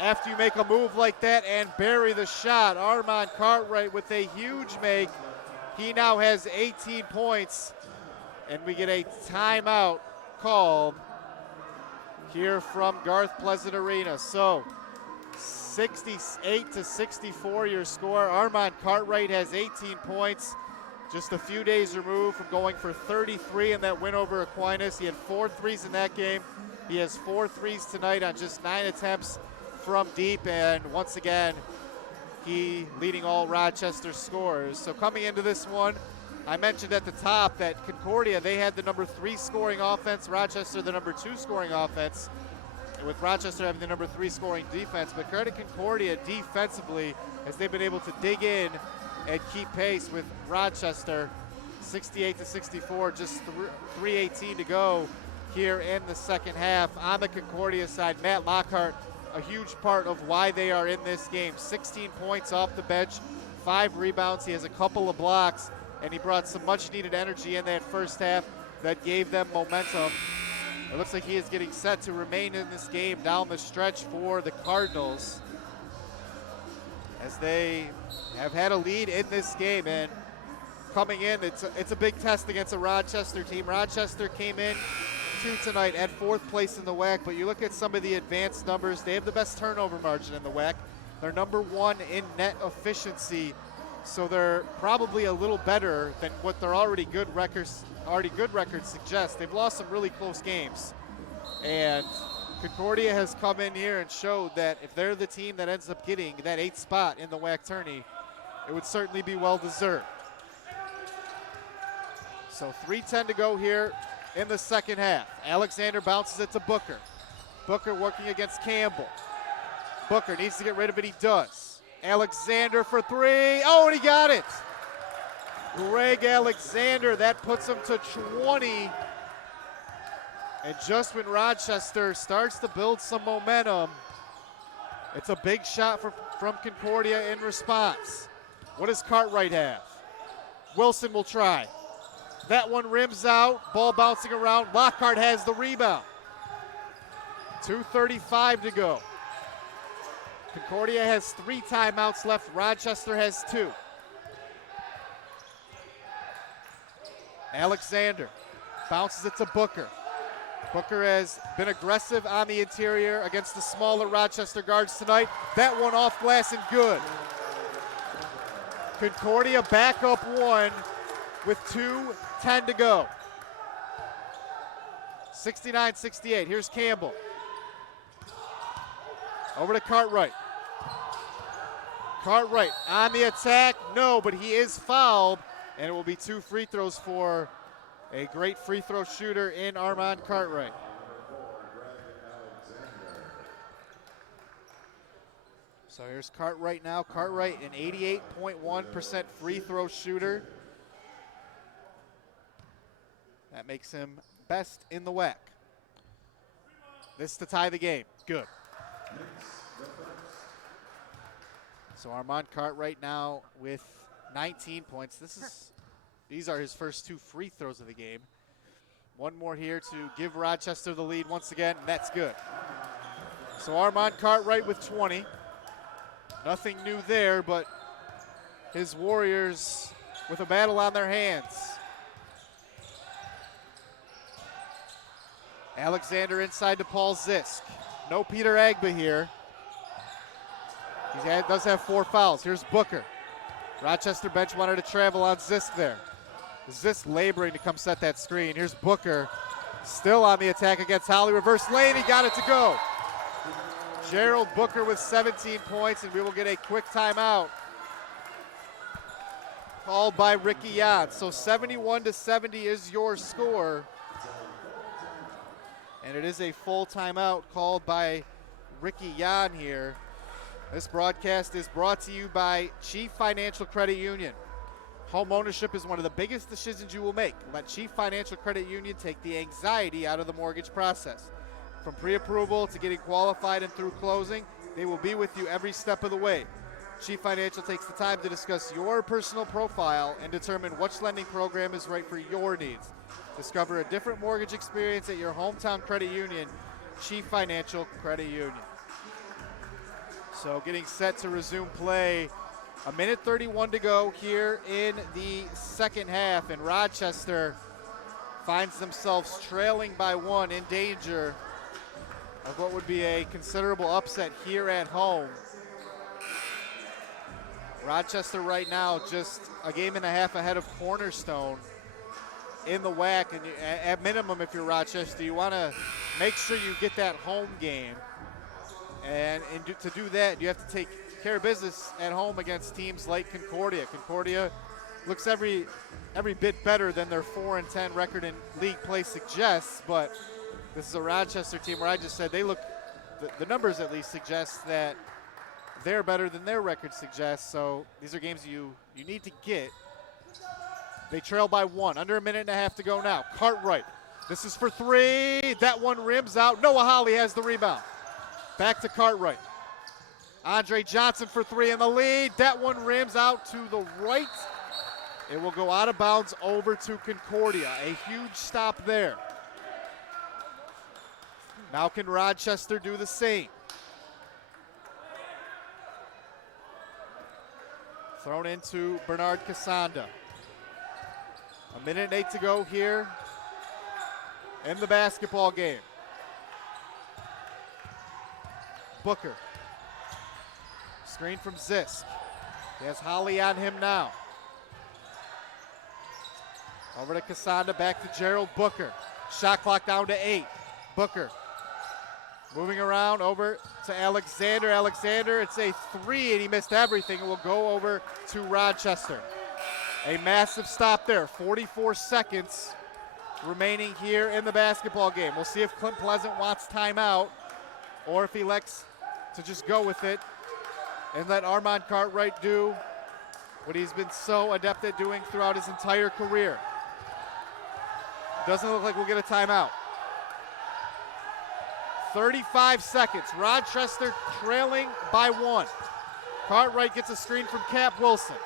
after you make a move like that and bury the shot. Armand Cartwright with a huge make. He now has 18 points, and we get a timeout called here from Garth Pleasant Arena. So 68-64 your score. Armand Cartwright has 18 points, just a few days removed from going for 33 in that win over Aquinas. He had 4 threes in that game. He has 4 threes tonight on just 9 attempts from deep, and once again, he leading all Rochester scorers. So coming into this one, I mentioned at the top that Concordia, they had the number 3 scoring offense, Rochester the number 2 scoring offense, with Rochester having the number 3 scoring defense. But credit Concordia defensively as they've been able to dig in and keep pace with Rochester. 68-64, just 3:18 to go here in the second half. On the Concordia side, Matt Lockhart, a huge part of why they are in this game. 16 points off the bench, 5 rebounds. He has a couple of blocks, and he brought some much needed energy in that first half that gave them momentum. It looks like he is getting set to remain in this game down the stretch for the Cardinals, as they have had a lead in this game. And coming in, it's a big test against a Rochester team. Rochester came in tonight at 4th place in the WAC, but you look at some of the advanced numbers, they have the best turnover margin in the WAC. They're number 1 in net efficiency, so they're probably a little better than what their already good records suggest. They've lost some really close games, and Concordia has come in here and showed that if they're the team that ends up getting that 8th spot in the WAC tourney, it would certainly be well deserved. So 3:10 to go here in the second half. Alexander bounces it to Booker. Booker working against Campbell. Booker needs to get rid of it, he does. Alexander for 3, oh, and he got it. Greg Alexander, that puts him to 20. And just when Rochester starts to build some momentum, it's a big shot from Concordia in response. What does Cartwright have? Wilson will try. That one rims out, ball bouncing around. Lockhart has the rebound. 2:35 to go. Concordia has 3 timeouts left. Rochester has 2. Alexander bounces it to Booker. Booker has been aggressive on the interior against the smaller Rochester guards tonight. That one off glass and good. Concordia back up 1 with 2:10 to go. 69-68. Here's Campbell. Over to Cartwright. Cartwright on the attack. No, but he is fouled, and it will be 2 free throws for a great free throw shooter in Armand Cartwright. So here's Cartwright now. Cartwright, an 88.1% free throw shooter. That makes him best in the WAC. This to tie the game. Good. So Armand Cartwright now with 19 points. These are his first 2 free throws of the game. One more here to give Rochester the lead once again, and that's good. So Armand Cartwright with 20. Nothing new there, but his Warriors with a battle on their hands. Alexander inside to Paul Zisk. No Peter Agba here. He does have 4 fouls. Here's Booker. Rochester bench wanted to travel on Zisk there. Zisk laboring to come set that screen. Here's Booker. Still on the attack against Holly. Reverse lane, he got it to go. Gerald Booker with 17 points, and we will get a quick timeout called by Ricky Yan. So 71-70 is your score. And it is a full timeout called by Ricky Yan here. This broadcast is brought to you by Chief Financial Credit Union. Home ownership is one of the biggest decisions you will make. Let Chief Financial Credit Union take the anxiety out of the mortgage process. From pre-approval to getting qualified and through closing, they will be with you every step of the way. Chief Financial takes the time to discuss your personal profile and determine which lending program is right for your needs. Discover a different mortgage experience at your hometown credit union, Chief Financial Credit Union. So getting set to resume play. 1:31 to go here in the second half, and Rochester finds themselves trailing by 1, in danger of what would be a considerable upset here at home. Rochester right now just a game and a half ahead of Cornerstone in the WAC, and at minimum, if you're Rochester, you want to make sure you get that home game, and to do that, you have to take care of business at home against teams like Concordia. Concordia looks every bit better than their 4-10 record in league play suggests, but this is a Rochester team where I just said they look, the numbers at least suggest that they're better than their record suggests, so these are games you need to get. They trail by 1, under a minute and a half to go now. Cartwright, this is for 3, that one rims out. Noah Holly has the rebound. Back to Cartwright. Andre Johnson for 3 in the lead. That one rims out to the right. It will go out of bounds over to Concordia. A huge stop there. Now can Rochester do the same? Thrown into Bernard Casanda. 1:08 to go here in the basketball game. Booker. Screen from Zisk. He has Holly on him now. Over to Casanda, back to Gerald Booker. Shot clock down to 8. Booker moving around over to Alexander. Alexander, it's a 3, and he missed everything. It will go over to Rochester. A massive stop there. 44 seconds remaining here in the basketball game. We'll see if Clint Pleasant wants timeout or if he elects to just go with it and let Armand Cartwright do what he's been so adept at doing throughout his entire career. Doesn't look like we'll get a timeout. 35 seconds. Rochester trailing by 1. Cartwright gets a screen from Cap Wilson.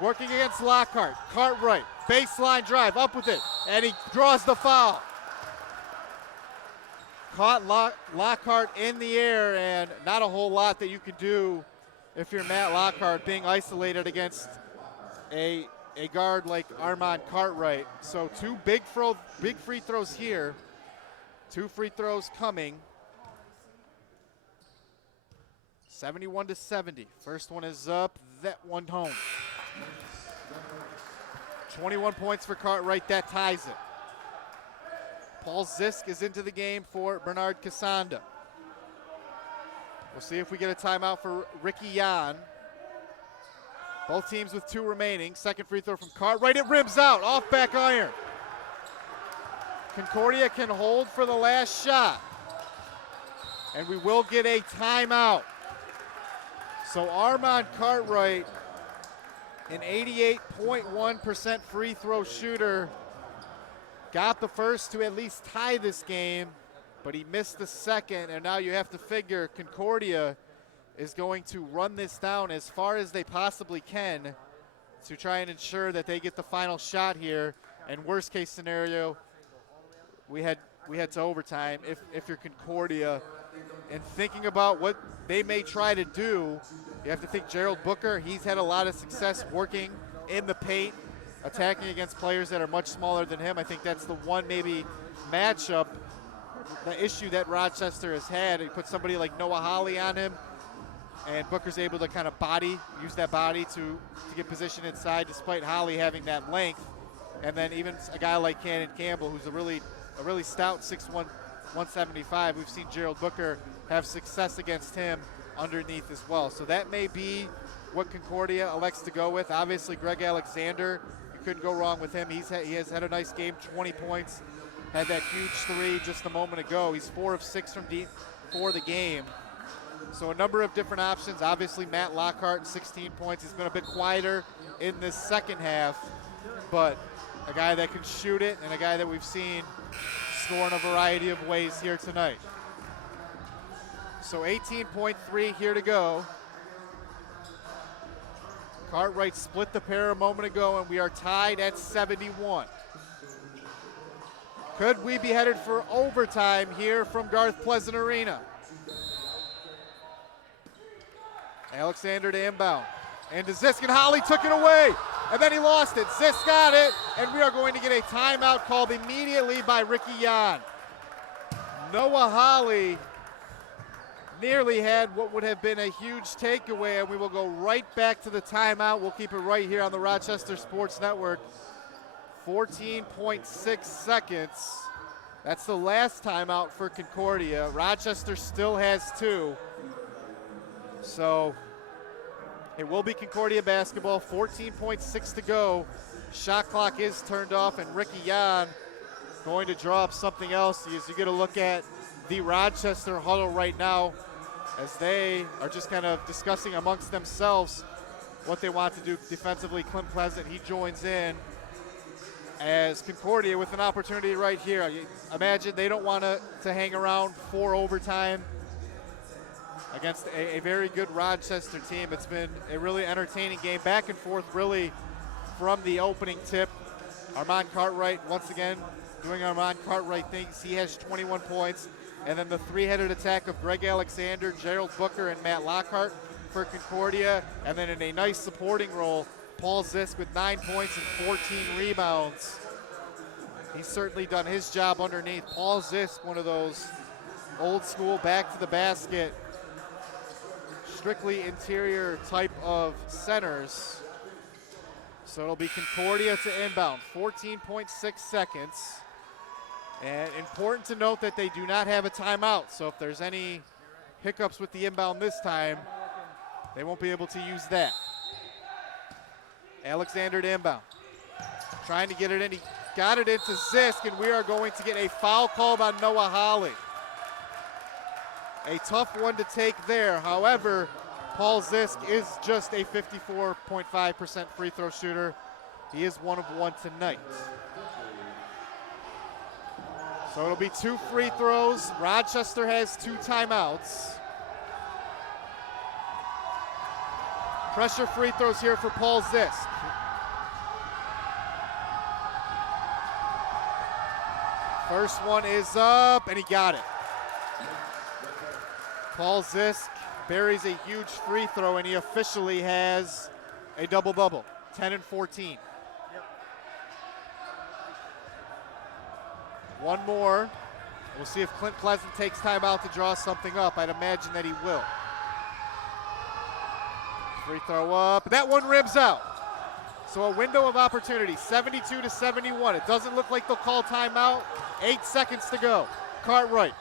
Working against Lockhart. Cartwright, baseline drive, up with it, and he draws the foul. Caught Lockhart in the air, and not a whole lot that you could do if you're Matt Lockhart being isolated against a guard like Armand Cartwright. So 2 big free throws here. 2 free throws coming. 71-70. First one is up, that one home. 21 points for Cartwright, that ties it. Paul Zisk is into the game for Bernard Casanda. We'll see if we get a timeout for Ricky Yan. Both teams with 2 remaining. Second free throw from Cartwright, it rims out, off back iron. Concordia can hold for the last shot. And we will get a timeout. So Armand Cartwright, an 88.1% free throw shooter, got the first to at least tie this game, but he missed the second, and now you have to figure Concordia is going to run this down as far as they possibly can to try and ensure that they get the final shot here. And worst case scenario, we head to overtime if you're Concordia. And thinking about what they may try to do, you have to think Gerald Booker, he's had a lot of success working in the paint, attacking against players that are much smaller than him. I think that's the one maybe matchup, the issue that Rochester has had. He put somebody like Noah Holly on him, and Booker's able to kind of use that body to get position inside despite Holly having that length. And then even a guy like Cannon Campbell, who's a really stout 6'1", 175. We've seen Gerald Booker have success against him underneath as well. So that may be what Concordia elects to go with. Obviously, Greg Alexander, you couldn't go wrong with him. He has had a nice game, 20 points, had that huge three just a moment ago. He's 4 of 6 from deep for the game. So a number of different options. Obviously, Matt Lockhart, 16 points. He's been a bit quieter in this second half, but a guy that can shoot it and a guy that we've seen score in a variety of ways here tonight. So 18.3 here to go. Cartwright split the pair a moment ago, and we are tied at 71. Could we be headed for overtime here from Garth Pleasant Arena? Alexander to inbound. And to Zisk, and Holly took it away. And then he lost it. Zisk got it, and we are going to get a timeout called immediately by Ricky Yan. Noah Holly nearly had what would have been a huge takeaway, and we will go right back to the timeout. We'll keep it right here on the Rochester Sports Network. 14.6 seconds. That's the last timeout for Concordia. Rochester still has 2. So it will be Concordia basketball. 14.6 to go. Shot clock is turned off, and Ricky Yan going to draw up something else as you get a look at the Rochester huddle right now, as they are just kind of discussing amongst themselves what they want to do defensively. Clint Pleasant, he joins in as Concordia with an opportunity right here. I imagine they don't want to hang around for overtime against a very good Rochester team. It's been a really entertaining game, back and forth really from the opening tip. Armand Cartwright, once again, doing Armand Cartwright things. He has 21 points. And then the three-headed attack of Greg Alexander, Gerald Booker, and Matt Lockhart for Concordia. And then in a nice supporting role, Paul Zisk with 9 points and 14 rebounds. He's certainly done his job underneath. Paul Zisk, one of those old school back to the basket, strictly interior type of centers. So it'll be Concordia to inbound, 14.6 seconds. And important to note that they do not have a timeout. So if there's any hiccups with the inbound this time, they won't be able to use that. Alexander to inbound. Trying to get it in. He got it into Zisk, and we are going to get a foul called on Noah Holly. A tough one to take there. However, Paul Zisk is just a 54.5% free throw shooter. He is 1 of 1 tonight. So it'll be 2 free throws. Rochester has 2 timeouts. Pressure free throws here for Paul Zisk. First one is up, and he got it. Paul Zisk buries a huge free throw, and he officially has a double-double, 10 and 14. One more. We'll see if Clint Pleasant takes time out to draw something up. I'd imagine that he will. Free throw up. That one rims out. So a window of opportunity, 72 to 71. It doesn't look like they'll call timeout. 8 seconds to go. Cartwright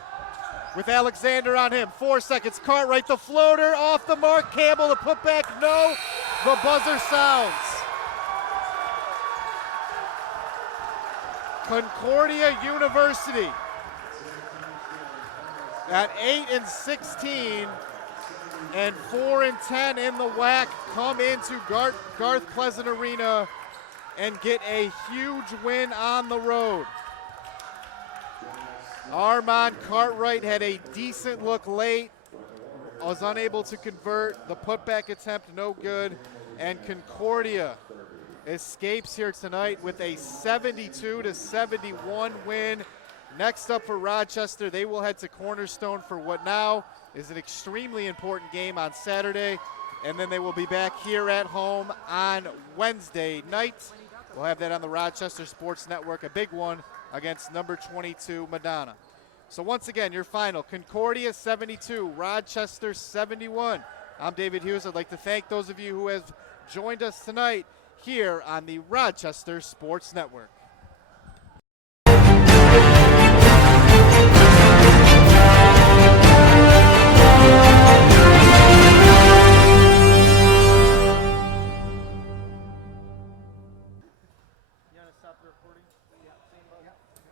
with Alexander on him. 4 seconds. Cartwright, the floater off the mark. Campbell, the putback. No. The buzzer sounds. Concordia University at 8 and 16 and 4 and 10 in the WAC come into Garth Pleasant Arena and get a huge win on the road. Armand Cartwright had a decent look late, was unable to convert. The putback attempt no good, and Concordia escapes here tonight with a 72 to 71 win. Next up for Rochester, they will head to Cornerstone for what now is an extremely important game on Saturday, and then they will be back here at home on Wednesday night. We'll have that on the Rochester Sports Network, a big one against number 22 Madonna. So once again, your final, Concordia 72, Rochester 71. I'm David Hughes. I'd like to thank those of you who have joined us tonight here on the Rochester Sports Network.